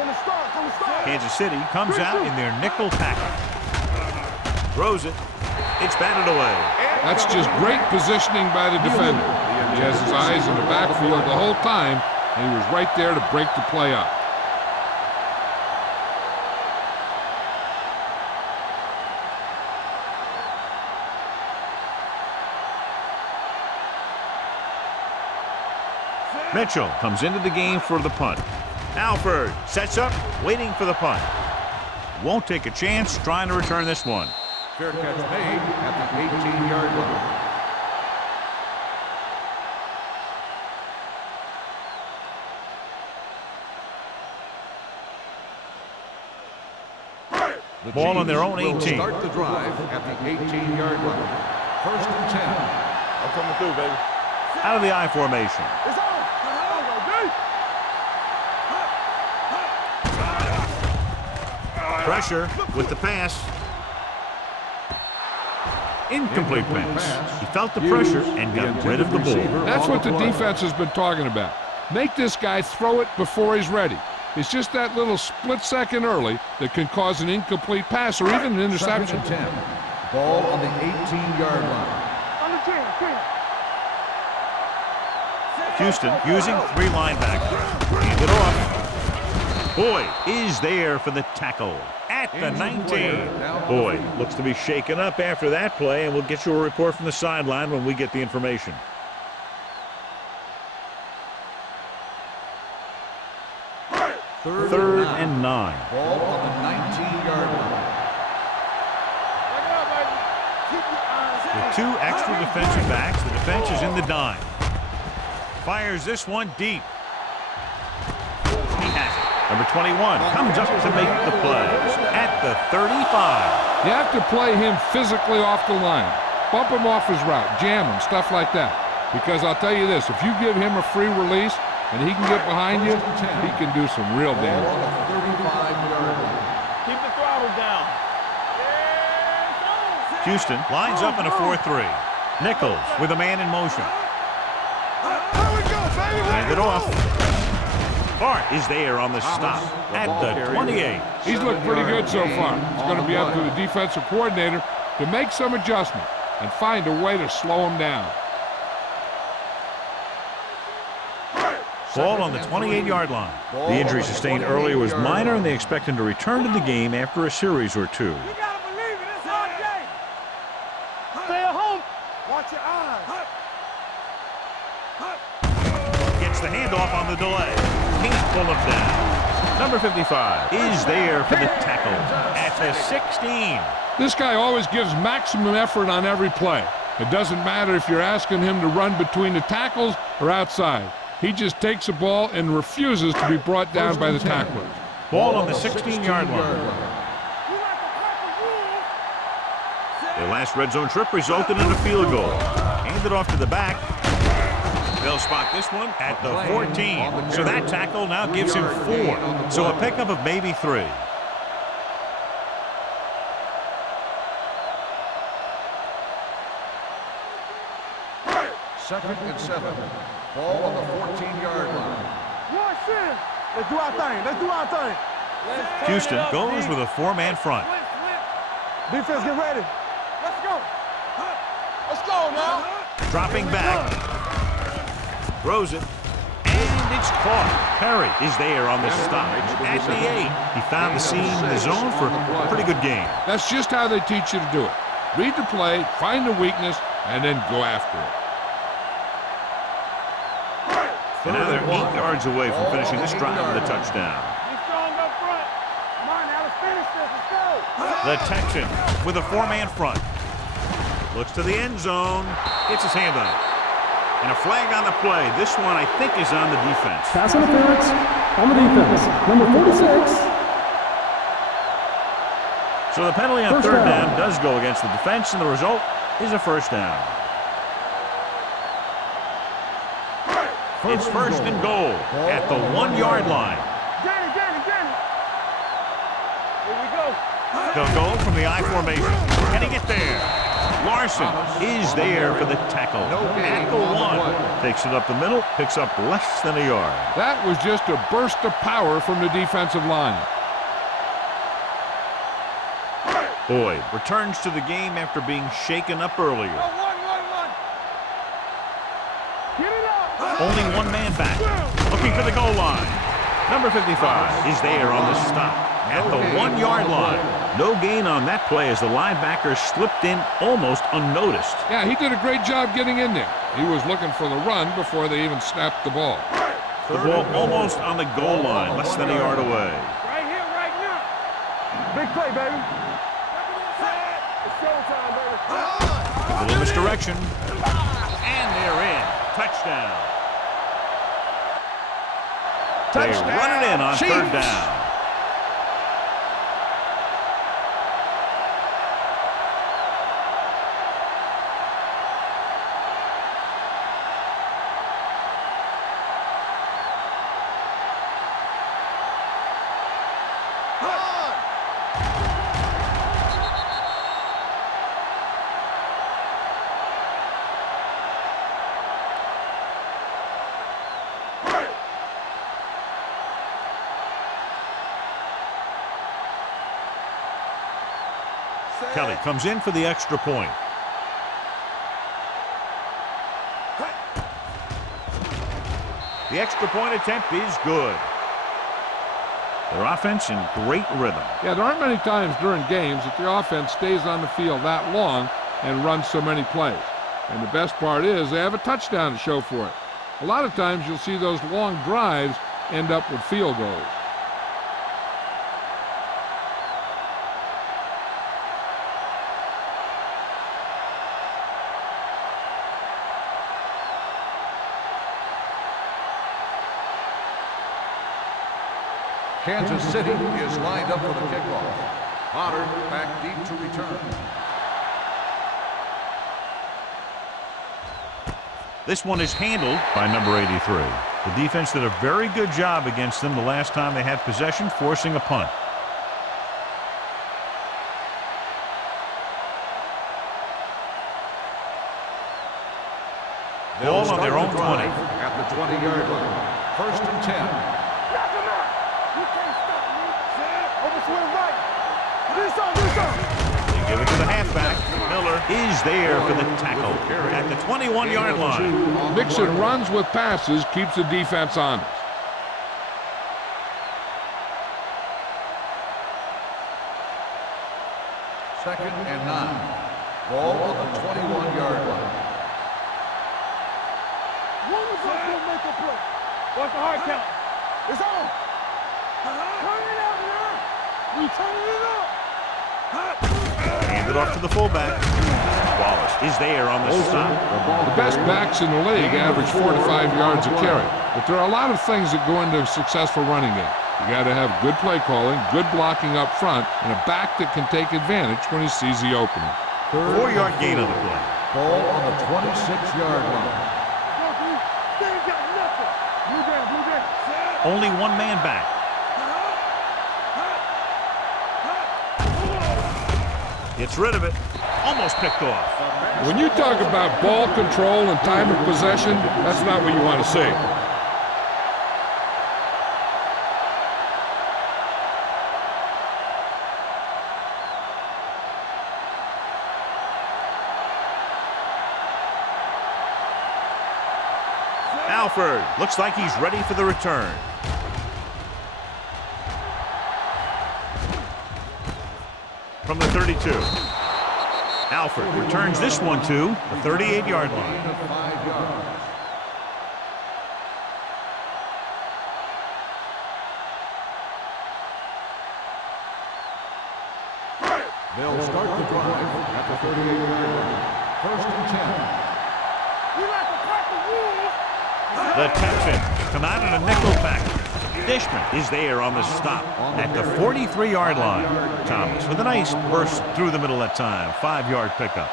From the start. Kansas City comes out in their nickel package. Throws it. It's batted away. That's just great positioning by the defender. He has his eyes in the backfield the whole time, and he was right there to break the play up. Mitchell comes into the game for the punt. Alford sets up, waiting for the punt. Won't take a chance trying to return this one. Fair catch made at the 18-yard line. The Ball on their own Chiefs will 18. Start the drive at the 18-yard line. 1st and 10. I'm coming through, baby. Out of the I formation. It's on. Pressure with the pass. Incomplete pass. He felt the pressure and got rid of the ball. That's what the defense has been talking about. Make this guy throw it before he's ready. It's just that little split second early that can cause an incomplete pass or even an interception. 2nd and 10. Ball on the 18-yard line. On the 10. Houston using 3 linebackers. Hand it off. Boyd is there for the tackle at the 19. Boyd looks to be shaken up after that play, and we'll get you a report from the sideline when we get the information. Third and 9. Ball on the 19-yard line. With 2 extra defensive backs, the defense is in the dime. Fires this one deep. He has it. Number 21 comes up to make the play at the 35. You have to play him physically off the line. Bump him off his route, jam him, stuff like that. Because I'll tell you this, if you give him a free release and he can get behind you, he can do some real damage. Ball on the 35-yard line. Keep the throttle down. Houston lines up in a 4-3. Nichols with a man in motion. Here we go, baby. Hand it off. Bart is there on the stop at the 28. He's looked pretty good so far. It's going to be up to the defensive coordinator to make some adjustment and find a way to slow him down. Ball on the 28-yard line. The injury sustained earlier was minor, and they expect him to return to the game after a series or 2. You gotta believe it. It's our day. Stay at home. Watch your eyes. Gets the handoff on the delay. Can't pull him down. Number 55 is there for the tackle at the 16. This guy always gives maximum effort on every play. It doesn't matter if you're asking him to run between the tackles or outside. He just takes the ball and refuses to be brought down by the tacklers. Ball on the 16-yard line. Their last red zone trip resulted in a field goal. Handed off to the back. They'll spot this one at the 14. So that tackle now gives him 4. So a pickup of maybe 3. Second and 7. Ball on the 14-yard line. Watch this. Let's do our thing. Let's do our thing. Houston goes with a four-man front. Defense, get ready. Let's go. Let's go now. Dropping back. Throws it. And it's caught. Perry is there on the stop. At the 8. He found the seam in the zone for a pretty good game. That's just how they teach you to do it. Read the play, find the weakness, and then go after it. And now they're 8 yards away from finishing this drive with a touchdown. Be strong up front. Come on now, let's finish this. Let's go. The Texan with a four-man front. Looks to the end zone. Gets his hand on it. And a flag on the play. This one, I think, is on the defense. Pass interference on the defense. Number 46. So the penalty on First third down. down does go against the defense, and the result is a first down. It's first and goal at the 1-yard line. Johnny. Here we go. They'll go from the I formation. Can he get there? Larson is there for the tackle. At the 1. Takes it up the middle, picks up less than a yard. That was just a burst of power from the defensive line. Boyd returns to the game after being shaken up earlier. One. Get it up. Only one man back. Looking for the goal line. Number 55 is there on the stop at the 1-yard line. No gain on that play as the linebacker slipped in almost unnoticed. Yeah, he did a great job getting in there. He was looking for the run before they even snapped the ball. The ball almost on the goal line, less than a yard away. Right here, right now. Big play, baby. It's showtime, baby. A little misdirection. And they're in. Touchdown. They run it in on third down. Kelly comes in for the extra point. The extra point attempt is good. Their offense in great rhythm. Yeah, there aren't many times during games that the offense stays on the field that long and runs so many plays. And the best part is they have a touchdown to show for it. A lot of times you'll see those long drives end up with field goals. Kansas City is lined up for the kickoff. Potter back deep to return. This one is handled by number 83. The defense did a very good job against them the last time they had possession, forcing a punt. Ball on their own 20. At the 20-yard line. First and 10. Knock him out. You can't stop me. Over to the right. Do something. They give it to the halfback. Miller is there for the tackle at the 21-yard line. Mixing runs with passes keeps the defense honest. Second and 9. Ball on the 21-yard line. One was up to make a play. What's the hard count? It's on. Turn it up now. We turning it up. Hand it off to the fullback. Wallace is there on the stop. The best backs in the league average 4 to 5 yards a carry. But there are a lot of things that go into a successful running game. You got to have good play calling, good blocking up front, and a back that can take advantage when he sees the opening. 4-yard gain on the play. Ball on the 26-yard line. They ain't got nothing. Blue down. Only one man back. Gets rid of it. Almost picked off. When you talk about ball control and time of possession, that's not what you want to see. Alford looks like he's ready for the return. From the 32. Alford returns this one to the 38-yard line. They'll start the drive at the 38-yard line. First and 10. You like to cut the rules. The Texans come out in a nickel package. Dishman is there on the stop at the 43-yard line. Thomas with a nice burst through the middle that time. 5-yard pickup.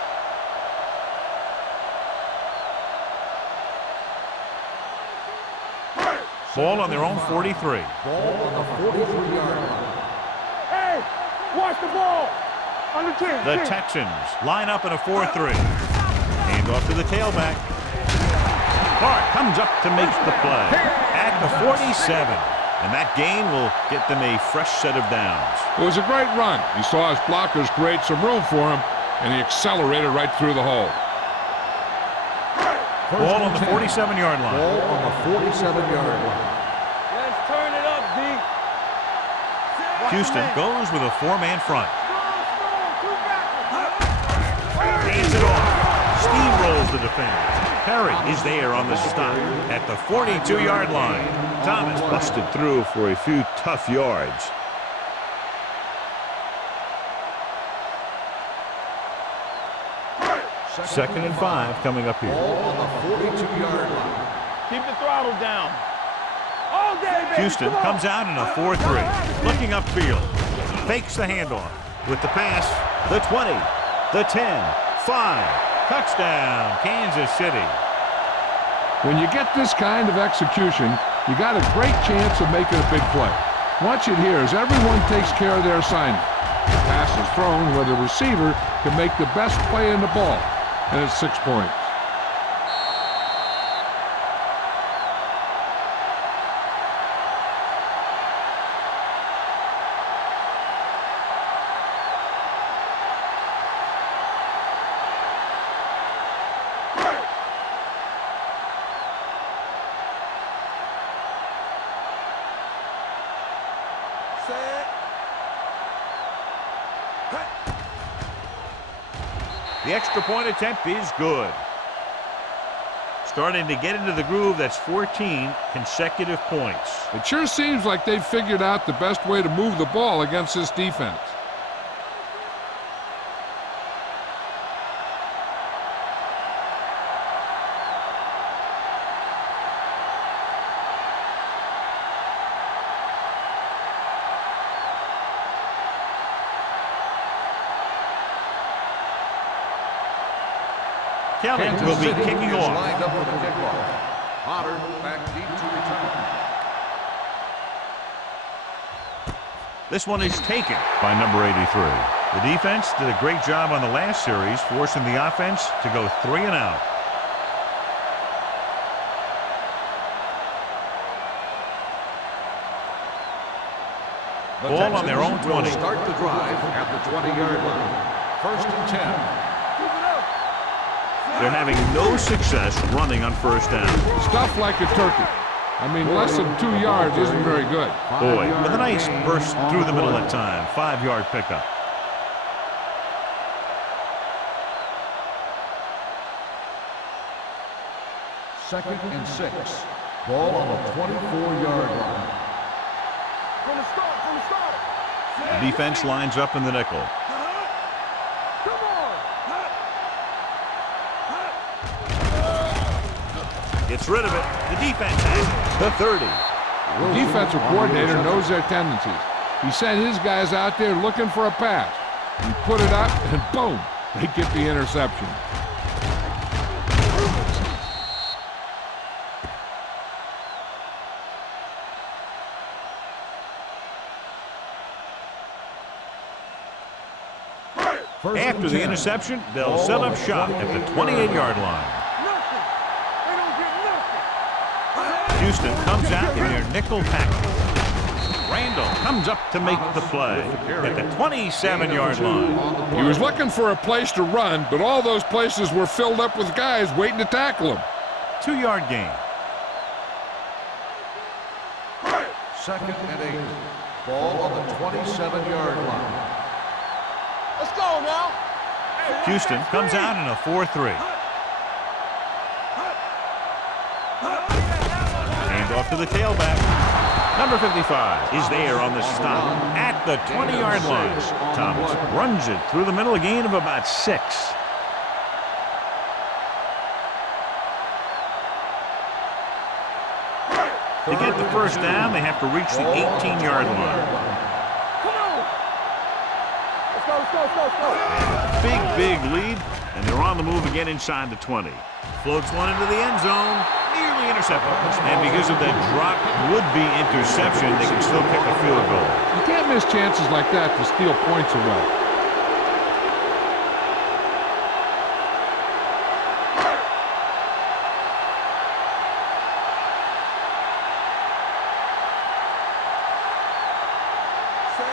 Ball on their own 43. Ball on the 43-yard line. Hey, watch the ball. On the 10. The Texans line up in a 4-3. Hand off to the tailback. Clark comes up to make the play at the 47. And that gain will get them a fresh set of downs. It was a great run. He saw his blockers create some room for him, and he accelerated right through the hole. Ball on the 47-yard line. Ball on the 47-yard line. Let's turn it up, D. Houston goes with a 4-man front. Hands it off. Steamrolls the defense. Perry is there on the stop at the 42-yard line. Thomas busted through for a few tough yards. Second and 5 coming up here. Ball on the 42-yard line. Keep the throttle down. All day, baby. Houston comes out in a 4-3. Looking upfield. Fakes the handoff. With the pass, the 20, the 10, 5. Touchdown, Kansas City. When you get this kind of execution, you got a great chance of making a big play. Watch it here as everyone takes care of their assignment. The pass is thrown where the receiver can make the best play in the ball, and it's 6 points. The extra point attempt is good. Starting to get into the groove. That's 14 consecutive points. It sure seems like they've figured out the best way to move the ball against this defense. Kelly will be kicking off. Lined up for the kickoff. Potter back deep to return. This one is taken by number 83. The defense did a great job on the last series, forcing the offense to go 3 and out. Ball on their own 20. Start the drive at the 20-yard line. First and 10. They're having no success running on first down. Stuff like a turkey. I mean, less than 2 yards isn't very good. Boyd with a nice burst through the middle of time. 5-yard pickup. Second and 6. Ball on the 24-yard line. From the start. The defense lines up in the nickel. Come on. Gets rid of it. The defense has it. The 30. The defensive coordinator knows their tendencies. He sent his guys out there looking for a pass. He put it up, and boom, they get the interception. After the interception, they'll set up shop at the 28-yard line. Nothing. They don't get nothing. Houston comes out in their nickel package. Randall comes up to make the play at the 27-yard line. He was looking for a place to run, but all those places were filled up with guys waiting to tackle him. 2-yard gain. 2nd and 8. Ball on the 27-yard line. Let's go now. Houston comes out in a 4-3. Hand off to the tailback. Number 55 is there on the stop at the 20-yard line. Thomas runs it through the middle, a gain of about 6. To get the first down, they have to reach the 18-yard line. Come on. Let's go. Big lead, and they're on the move again inside the 20. Floats one into the end zone, nearly intercepted. And because of that drop would-be interception, they can still kick a field goal. You can't miss chances like that to steal points away.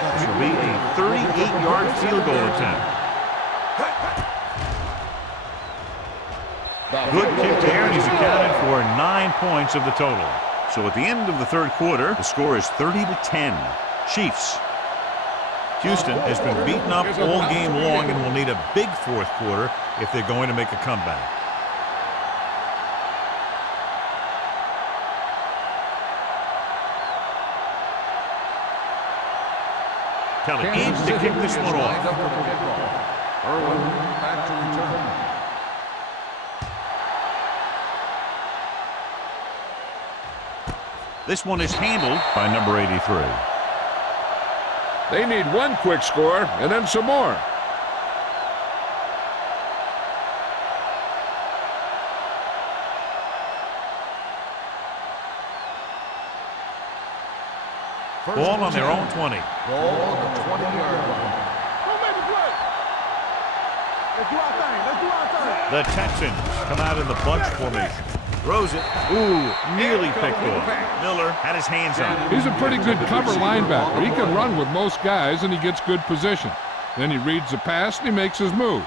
This will be a 38-yard field goal attempt. Good kick there, and he's accounted for 9 points of the total. So at the end of the third quarter, the score is 30-10. Chiefs. Houston has been beaten up all game long and will need a big fourth quarter if they're going to make a comeback. Kelly needs to kick this one off. Irwin back to return. This one is handled by number 83. They need one quick score and then some more. Ball on their own 20. Ball on the 20-yard line. Don't make a play. Let's do our thing. The Texans come out in the bunch formation. Throws it. Ooh, nearly picked off. Miller had his hands on it. He's a pretty good cover linebacker. He can run with most guys, and he gets good position. Then he reads the pass, and he makes his move.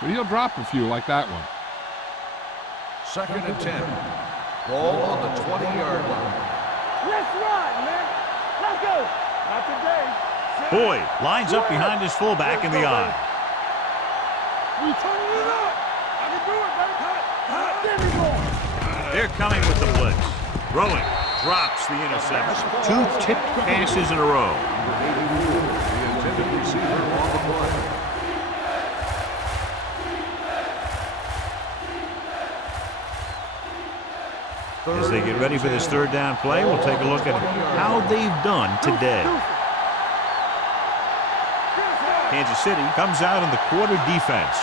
But he'll drop a few like that one. 2nd and 10. Ball on the 20-yard line. Let's run, man. Let's go. Not today. Boyd lines up behind his fullback in the eye. We turning it up. I can do it, baby. There we go. They're coming with the blitz. Throwing. Drops the interception. 2 tipped passes in a row. The intended receiver on the play. As they get ready for this third down play, we'll take a look at how they've done today. Kansas City comes out in the quarter defense.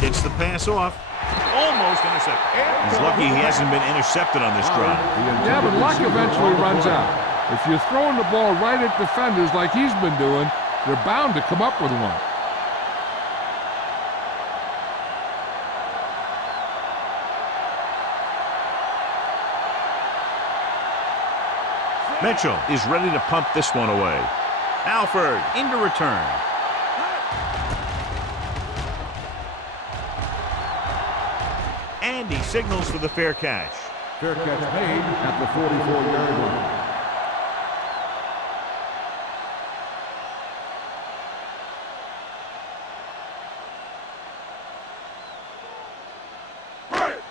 Gets the pass off. Almost intercepted. He's lucky he hasn't been intercepted on this drive. Yeah, but luck eventually runs out. If you're throwing the ball right at defenders like he's been doing, they're bound to come up with one. Mitchell is ready to pump this one away. Alford into return. And he signals for the fair catch. Fair catch made at the 44-yard line.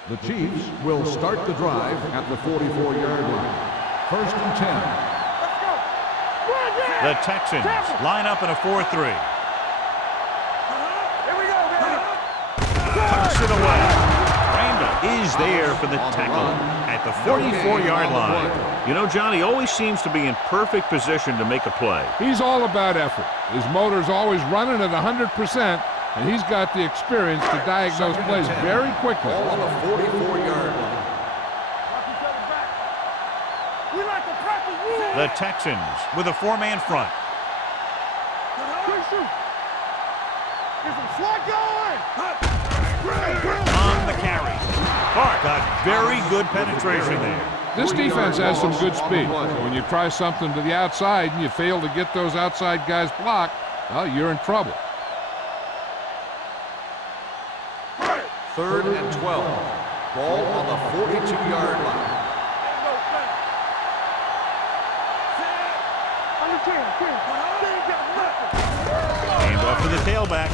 The Chiefs will start the drive at the 44-yard line. 1st and 10. Let's go. Run, The Texans line up in a 4-3. Here we go, baby. Tucks it away. Randall is there for the tackle at the 44-yard line. You know, John, he always seems to be in perfect position to make a play. He's all about effort. His motor's always running at 100%, and he's got the experience to diagnose plays very quickly. Ball on the 44-yard line. We like to practice rules. The Texans with a 4-man front. Quick shoot. Get some slot going. On the carry. Clark got very good penetration there. This defense has some good speed. So when you try something to the outside and you fail to get those outside guys blocked, well, you're in trouble. 3rd and 12. Ball on the 42-yard line. Hand off to the tailback.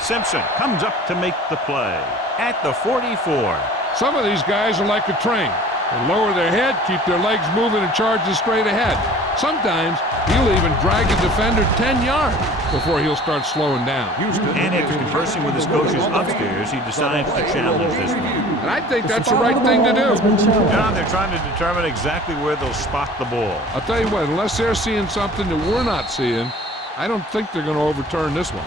Simpson comes up to make the play at the 44. Some of these guys are like a train. They lower their head, keep their legs moving, and charge straight ahead. Sometimes he'll even drag a defender 10 yards before he'll start slowing down. And after conversing with his coaches upstairs, he decides to challenge this one. And I think that's the right thing to do. John, they're trying to determine exactly where they'll spot the ball. I'll tell you what, unless they're seeing something that we're not seeing, I don't think they're going to overturn this one.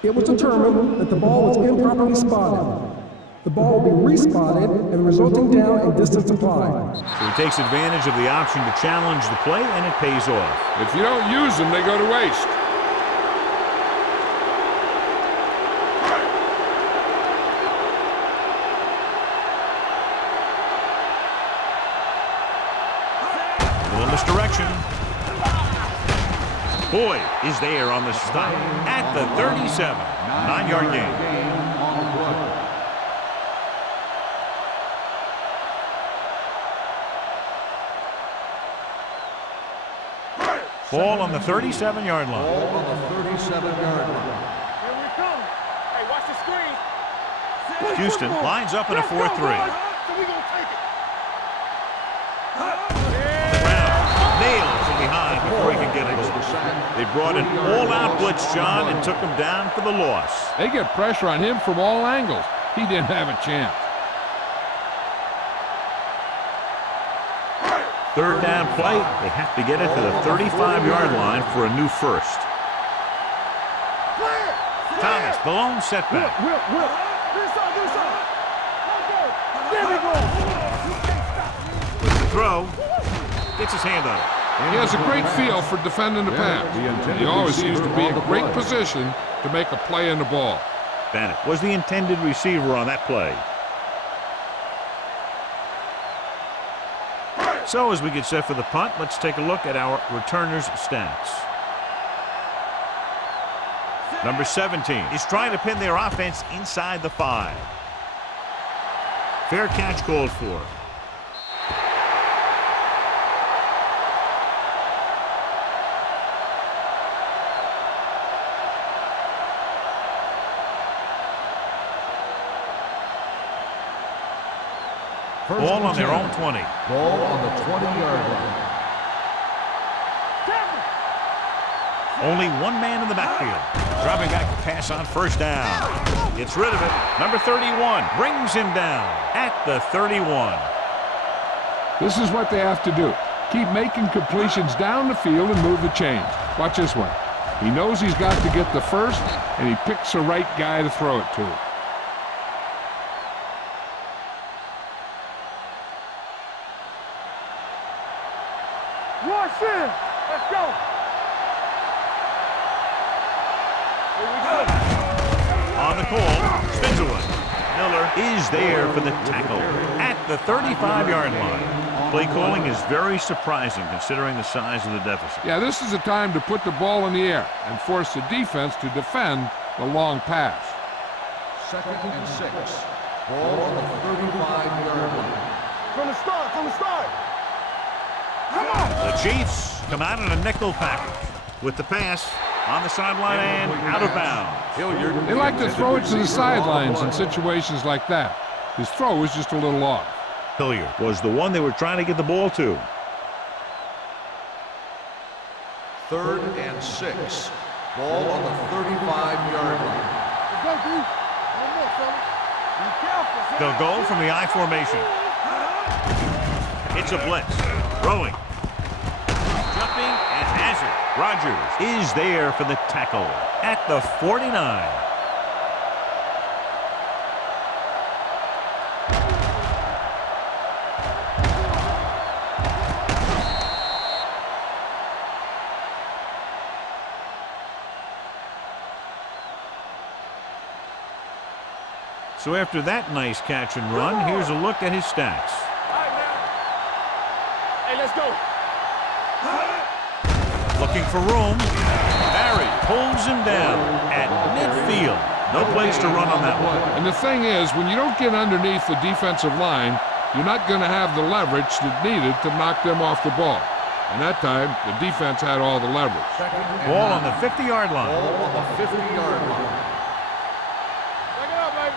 It was determined that the ball was improperly spotted. The ball will be respotted and the resulting down and distance applied. So he takes advantage of the option to challenge the play, and it pays off. If you don't use them, they go to waste. A little misdirection. Boyd is there on the stop at the 37. 9-yard gain. Ball on the 37-yard line. Ball on the 37-yard line. Here we come. Hey, watch the screen. Houston lines up in a 4-3. So we gonna take it. Nails from behind before he can get it. They brought an all-out blitz, John, and took him down for the loss. They get pressure on him from all angles. He didn't have a chance. 3rd down play. They have to get it to the 35-yard line for a new first. Thomas, the lone setback. Whip. This side. There we go. With the throw, gets his hand on it. He has a great feel for defending the pass. He always seems to be in great position to make a play in the ball. Bennett was the intended receiver on that play. So as we get set for the punt, let's take a look at our returners' stats. Number 17 is trying to pin their offense inside the 5. Fair catch called for. Ball on their own 20. Ball on the 20-yard line. Only one man in the backfield. Dropping back to pass on first down. Gets rid of it. Number 31 brings him down at the 31. This is what they have to do. Keep making completions down the field and move the chains. Watch this one. He knows he's got to get the first, and he picks the right guy to throw it to. Rush in. Let's go. On the call, spins away. Miller is there for the tackle at the 35-yard line. Play calling is very surprising considering the size of the deficit. Yeah, this is the time to put the ball in the air and force the defense to defend the long pass. 2nd and 6. Ball on the 35-yard line. From the start. Come on. The Chiefs come out in a nickel package with the pass on the sideline and out of bounds. They like to throw it to the sidelines in situations like that. His throw was just a little off. Hilliard was the one they were trying to get the ball to. 3rd and 6. Ball on the 35-yard line. Let's go, D. One more, fella. Be careful. They'll go from the I formation. It's a blitz. Throwing. Jumping and has it. Rogers is there for the tackle at the 49. So after that nice catch and run, here's a look at his stats. All right, now. Hey, let's go. Looking for room. Barry pulls him down at midfield. No place to run on that one. And the thing is, when you don't get underneath the defensive line, you're not going to have the leverage that's needed to knock them off the ball. And that time, the defense had all the leverage. Ball on the 50-yard line. Ball on the 50-yard line. Take it up, baby.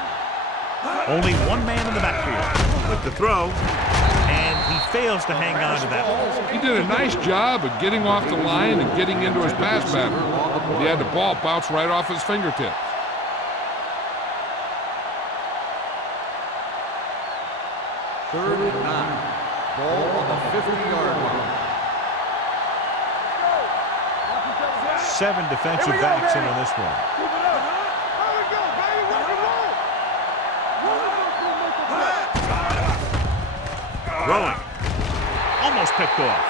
Only one man in the backfield with the throw, and he fails to hang on to that one. He did a nice job of getting off the line and getting into his pass pattern. He had the ball bounce right off his fingertips. Third and 9. Ball on the 50-yard line. 7 defensive backs in on this one. Keep it up. There we go, baby. Rock and roll. Throwing. Almost picked off.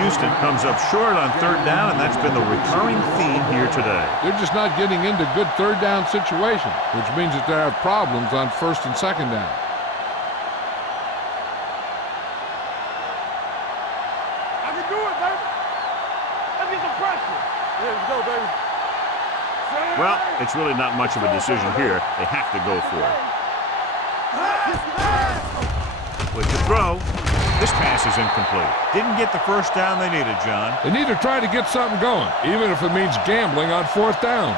Houston comes up short on third down, and that's been the recurring theme here today. They're just not getting into good third down situations, which means that they have problems on first and second down. I can do it, baby. Let's get some pressure. Yeah, let's go, baby. Well, it's really not much of a decision here. They have to go for it. With the throw, this pass is incomplete. Didn't get the first down they needed, John. They need to try to get something going, even if it means gambling on fourth down.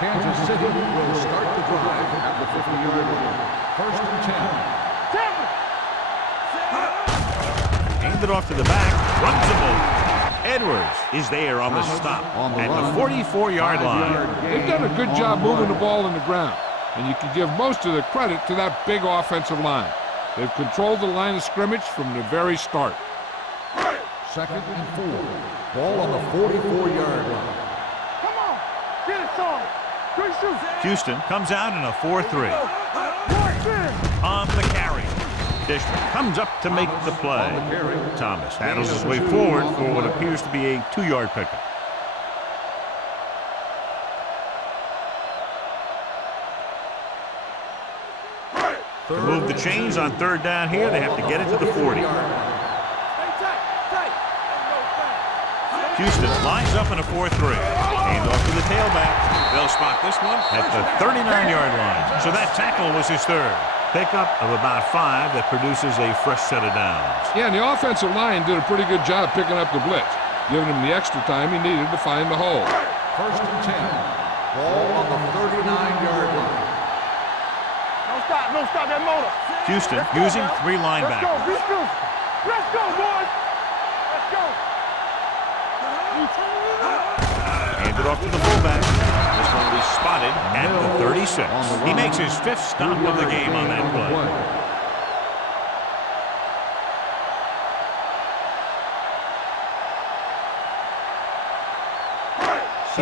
Kansas City will start the drive at the 50-yard line. First and 10. Hand it off to the back. Runs the ball. Edwards is there on the stop at the 44-yard line. They've done a good job moving the ball in the ground, and you can give most of the credit to that big offensive line. They've controlled the line of scrimmage from the very start. Second and 4. Ball on the 44-yard line. Come on. Get it, son. Quick shoot. Houston comes out in a 4-3. Watch this. On the carry. Dishman comes up to make the play. Thomas handles his way forward for what appears to be a 2-yard pickup. To move the chains on third down here, they have to get it to the 40. Houston lines up in a 4-3. Hand off to the tailback. They'll spot this one at the 39-yard line. So that tackle was his third. Pickup of about 5 that produces a fresh set of downs. Yeah, and the offensive line did a pretty good job picking up the blitz, giving him the extra time he needed to find the hole. First and 10. Ball on the 39-yard line. Don't stop that motor. Houston using 3 linebackers. Let's go, be exclusive. Let's go, boys. Let's go. Handed off to the fullback. This one will be spotted at the 36. He makes his 5th stop of the game on that play.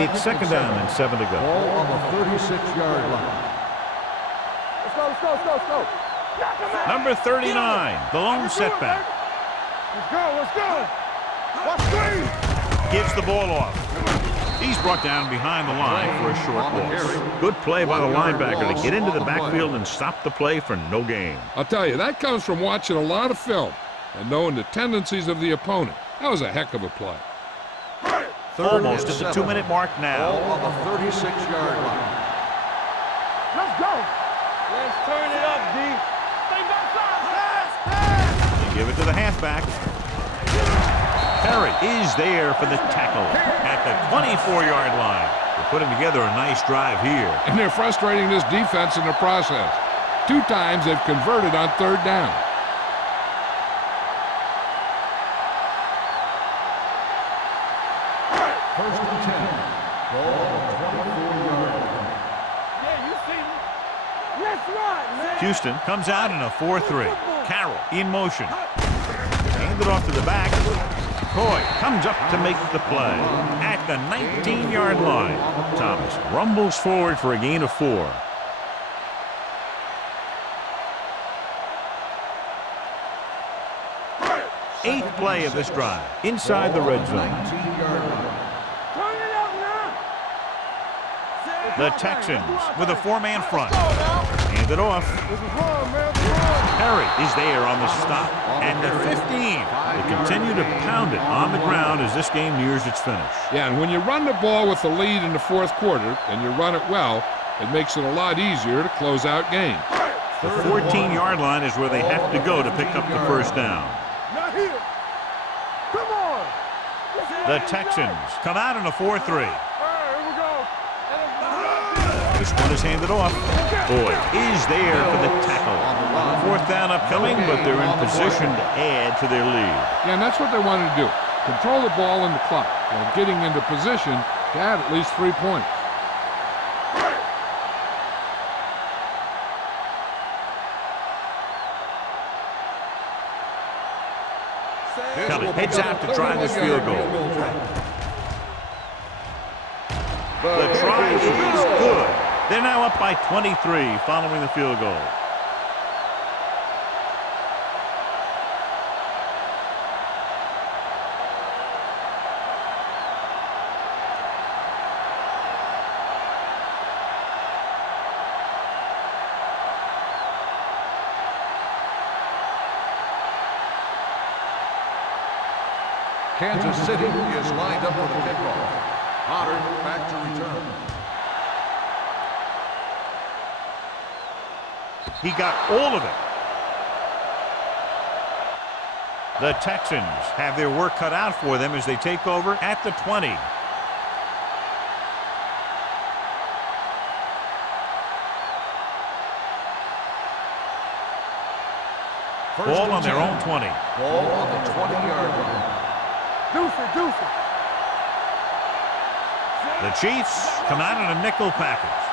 It's second down and 7 to go. Ball on the 36-yard line. Let's go. Number 39, the lone setback. Let's go. Watch screen. Gives the ball off. He's brought down behind the line for a short loss. Good play by the linebacker to get into the backfield and stop the play for no gain. I'll tell you, that comes from watching a lot of film and knowing the tendencies of the opponent. That was a heck of a play. Almost at the 2-minute mark now. Ball on the 36-yard line. Let's go. Let's turn it up, D. Stay back, pass. They give it to the halfback. Perry is there for the tackle at the 24-yard line. They're putting together a nice drive here. And they're frustrating this defense in the process. 2 times they've converted on third down. First and 10. Ball on the 24-yard line. Yeah, you see me. Let's run, man. Houston comes out in a 4-3. Carroll in motion. Handed off to the back. Coy comes up to make the play at the 19-yard line. Thomas rumbles forward for a gain of 4. Eighth play of this drive inside the red zone. 19-yard line. Turn it up now. The Texans with a 4-man front. Hands hand it off. This is wrong, man. This is wrong. Perry is there on the stop. And the 15. They continue to pound it on the ground as this game nears its finish. Yeah, and when you run the ball with the lead in the fourth quarter and you run it well, it makes it a lot easier to close out games. The 14-yard line is where they have to go to pick up the first down. Not here. Come on. The Texans come out in a 4-3. All right, here we go. This one is handed off. Boyd is there for the tackle. Fourth down upcoming, but they're in position to add to their lead. Yeah, and that's what they wanted to do. Control the ball in the clock while getting into position to add at least 3 points. Kelly heads out to try this field goal. The try is good. They're now up by 23 following the field goal. Kansas City is lined up for the kickoff. Potter back to return. He got all of it. The Texans have their work cut out for them as they take over at the 20. Ball on their own 20. Ball on the 20-yard line. Deuce it. The Chiefs come out in a nickel package.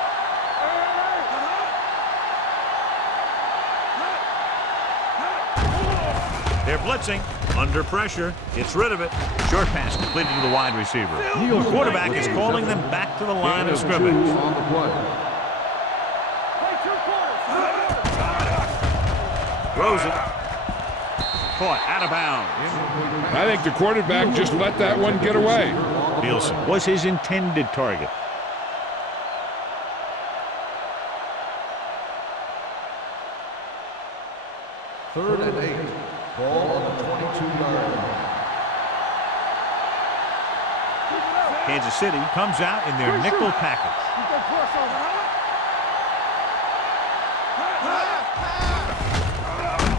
They're blitzing. Under pressure. Gets rid of it. Short pass completed to the wide receiver. The quarterback is calling them back to the line of scrimmage. On the play. Throws it. Caught out of bounds. I think the quarterback just let that one get away. Nielsen was his intended target. Third and 8. Ball on the 22-yard line. Kansas City comes out in their nickel package.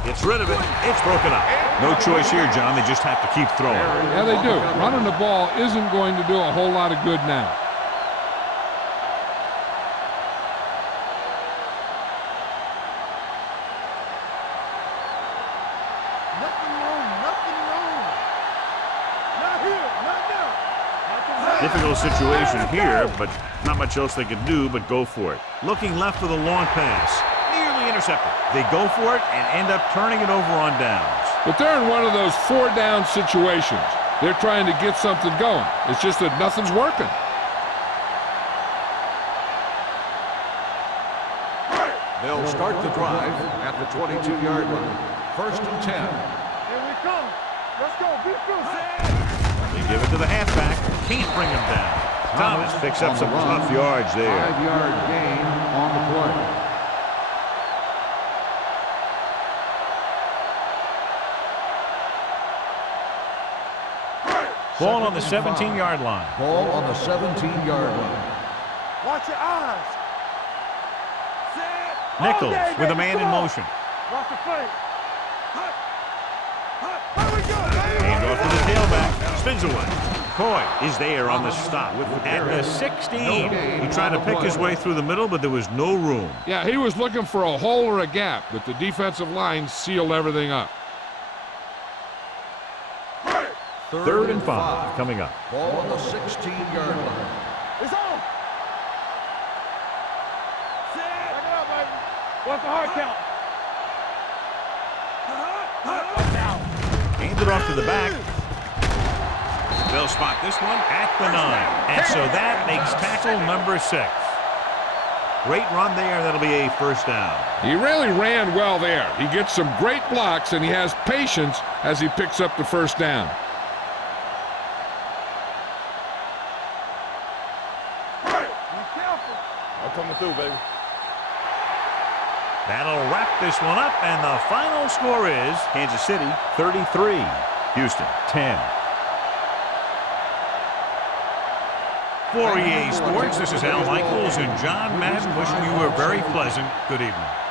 Gets rid of it. It's broken up. No choice here, John. They just have to keep throwing. Yeah, they do. Running the ball isn't going to do a whole lot of good now. Nothing wrong. Not here. Not now. Difficult situation here, but not much else they can do but go for it. Looking left for the long pass. Nearly intercepted. They go for it and end up turning it over on downs. But they're in one of those 4-down situations. They're trying to get something going. It's just that nothing's working. They'll start the drive at the 22-yard line. First and 10. Here we come. Let's go. Be good. They give it to the halfback. Can't bring him down. Thomas picks up some tough yards there. 5-yard gain on the play. Ball on the 17-yard line. Ball on the 17-yard line. Watch your eyes. Nichols with a man in motion. Watch the play. Here we go, baby. Hand off to the tailback. Spins away. Coy is there on the stop at the 16. He tried to pick his way through the middle, but there was no room. Yeah, he was looking for a hole or a gap, but the defensive line sealed everything up. Third and 5 coming up. Ball on the 16-yard line. It's on. Back it up, baby. What's the hard count? Hand it off to the back. They'll spot this one at the 9. And so that makes tackle number 6. Great run there. That'll be a first down. He really ran well there. He gets some great blocks, and he has patience as he picks up the first down. Be careful. I'm coming through, baby. That'll wrap this one up, and the final score is Kansas City 33, Houston 10. For EA Sports, this is Al Michaels and John Madden wishing you a very pleasant good evening.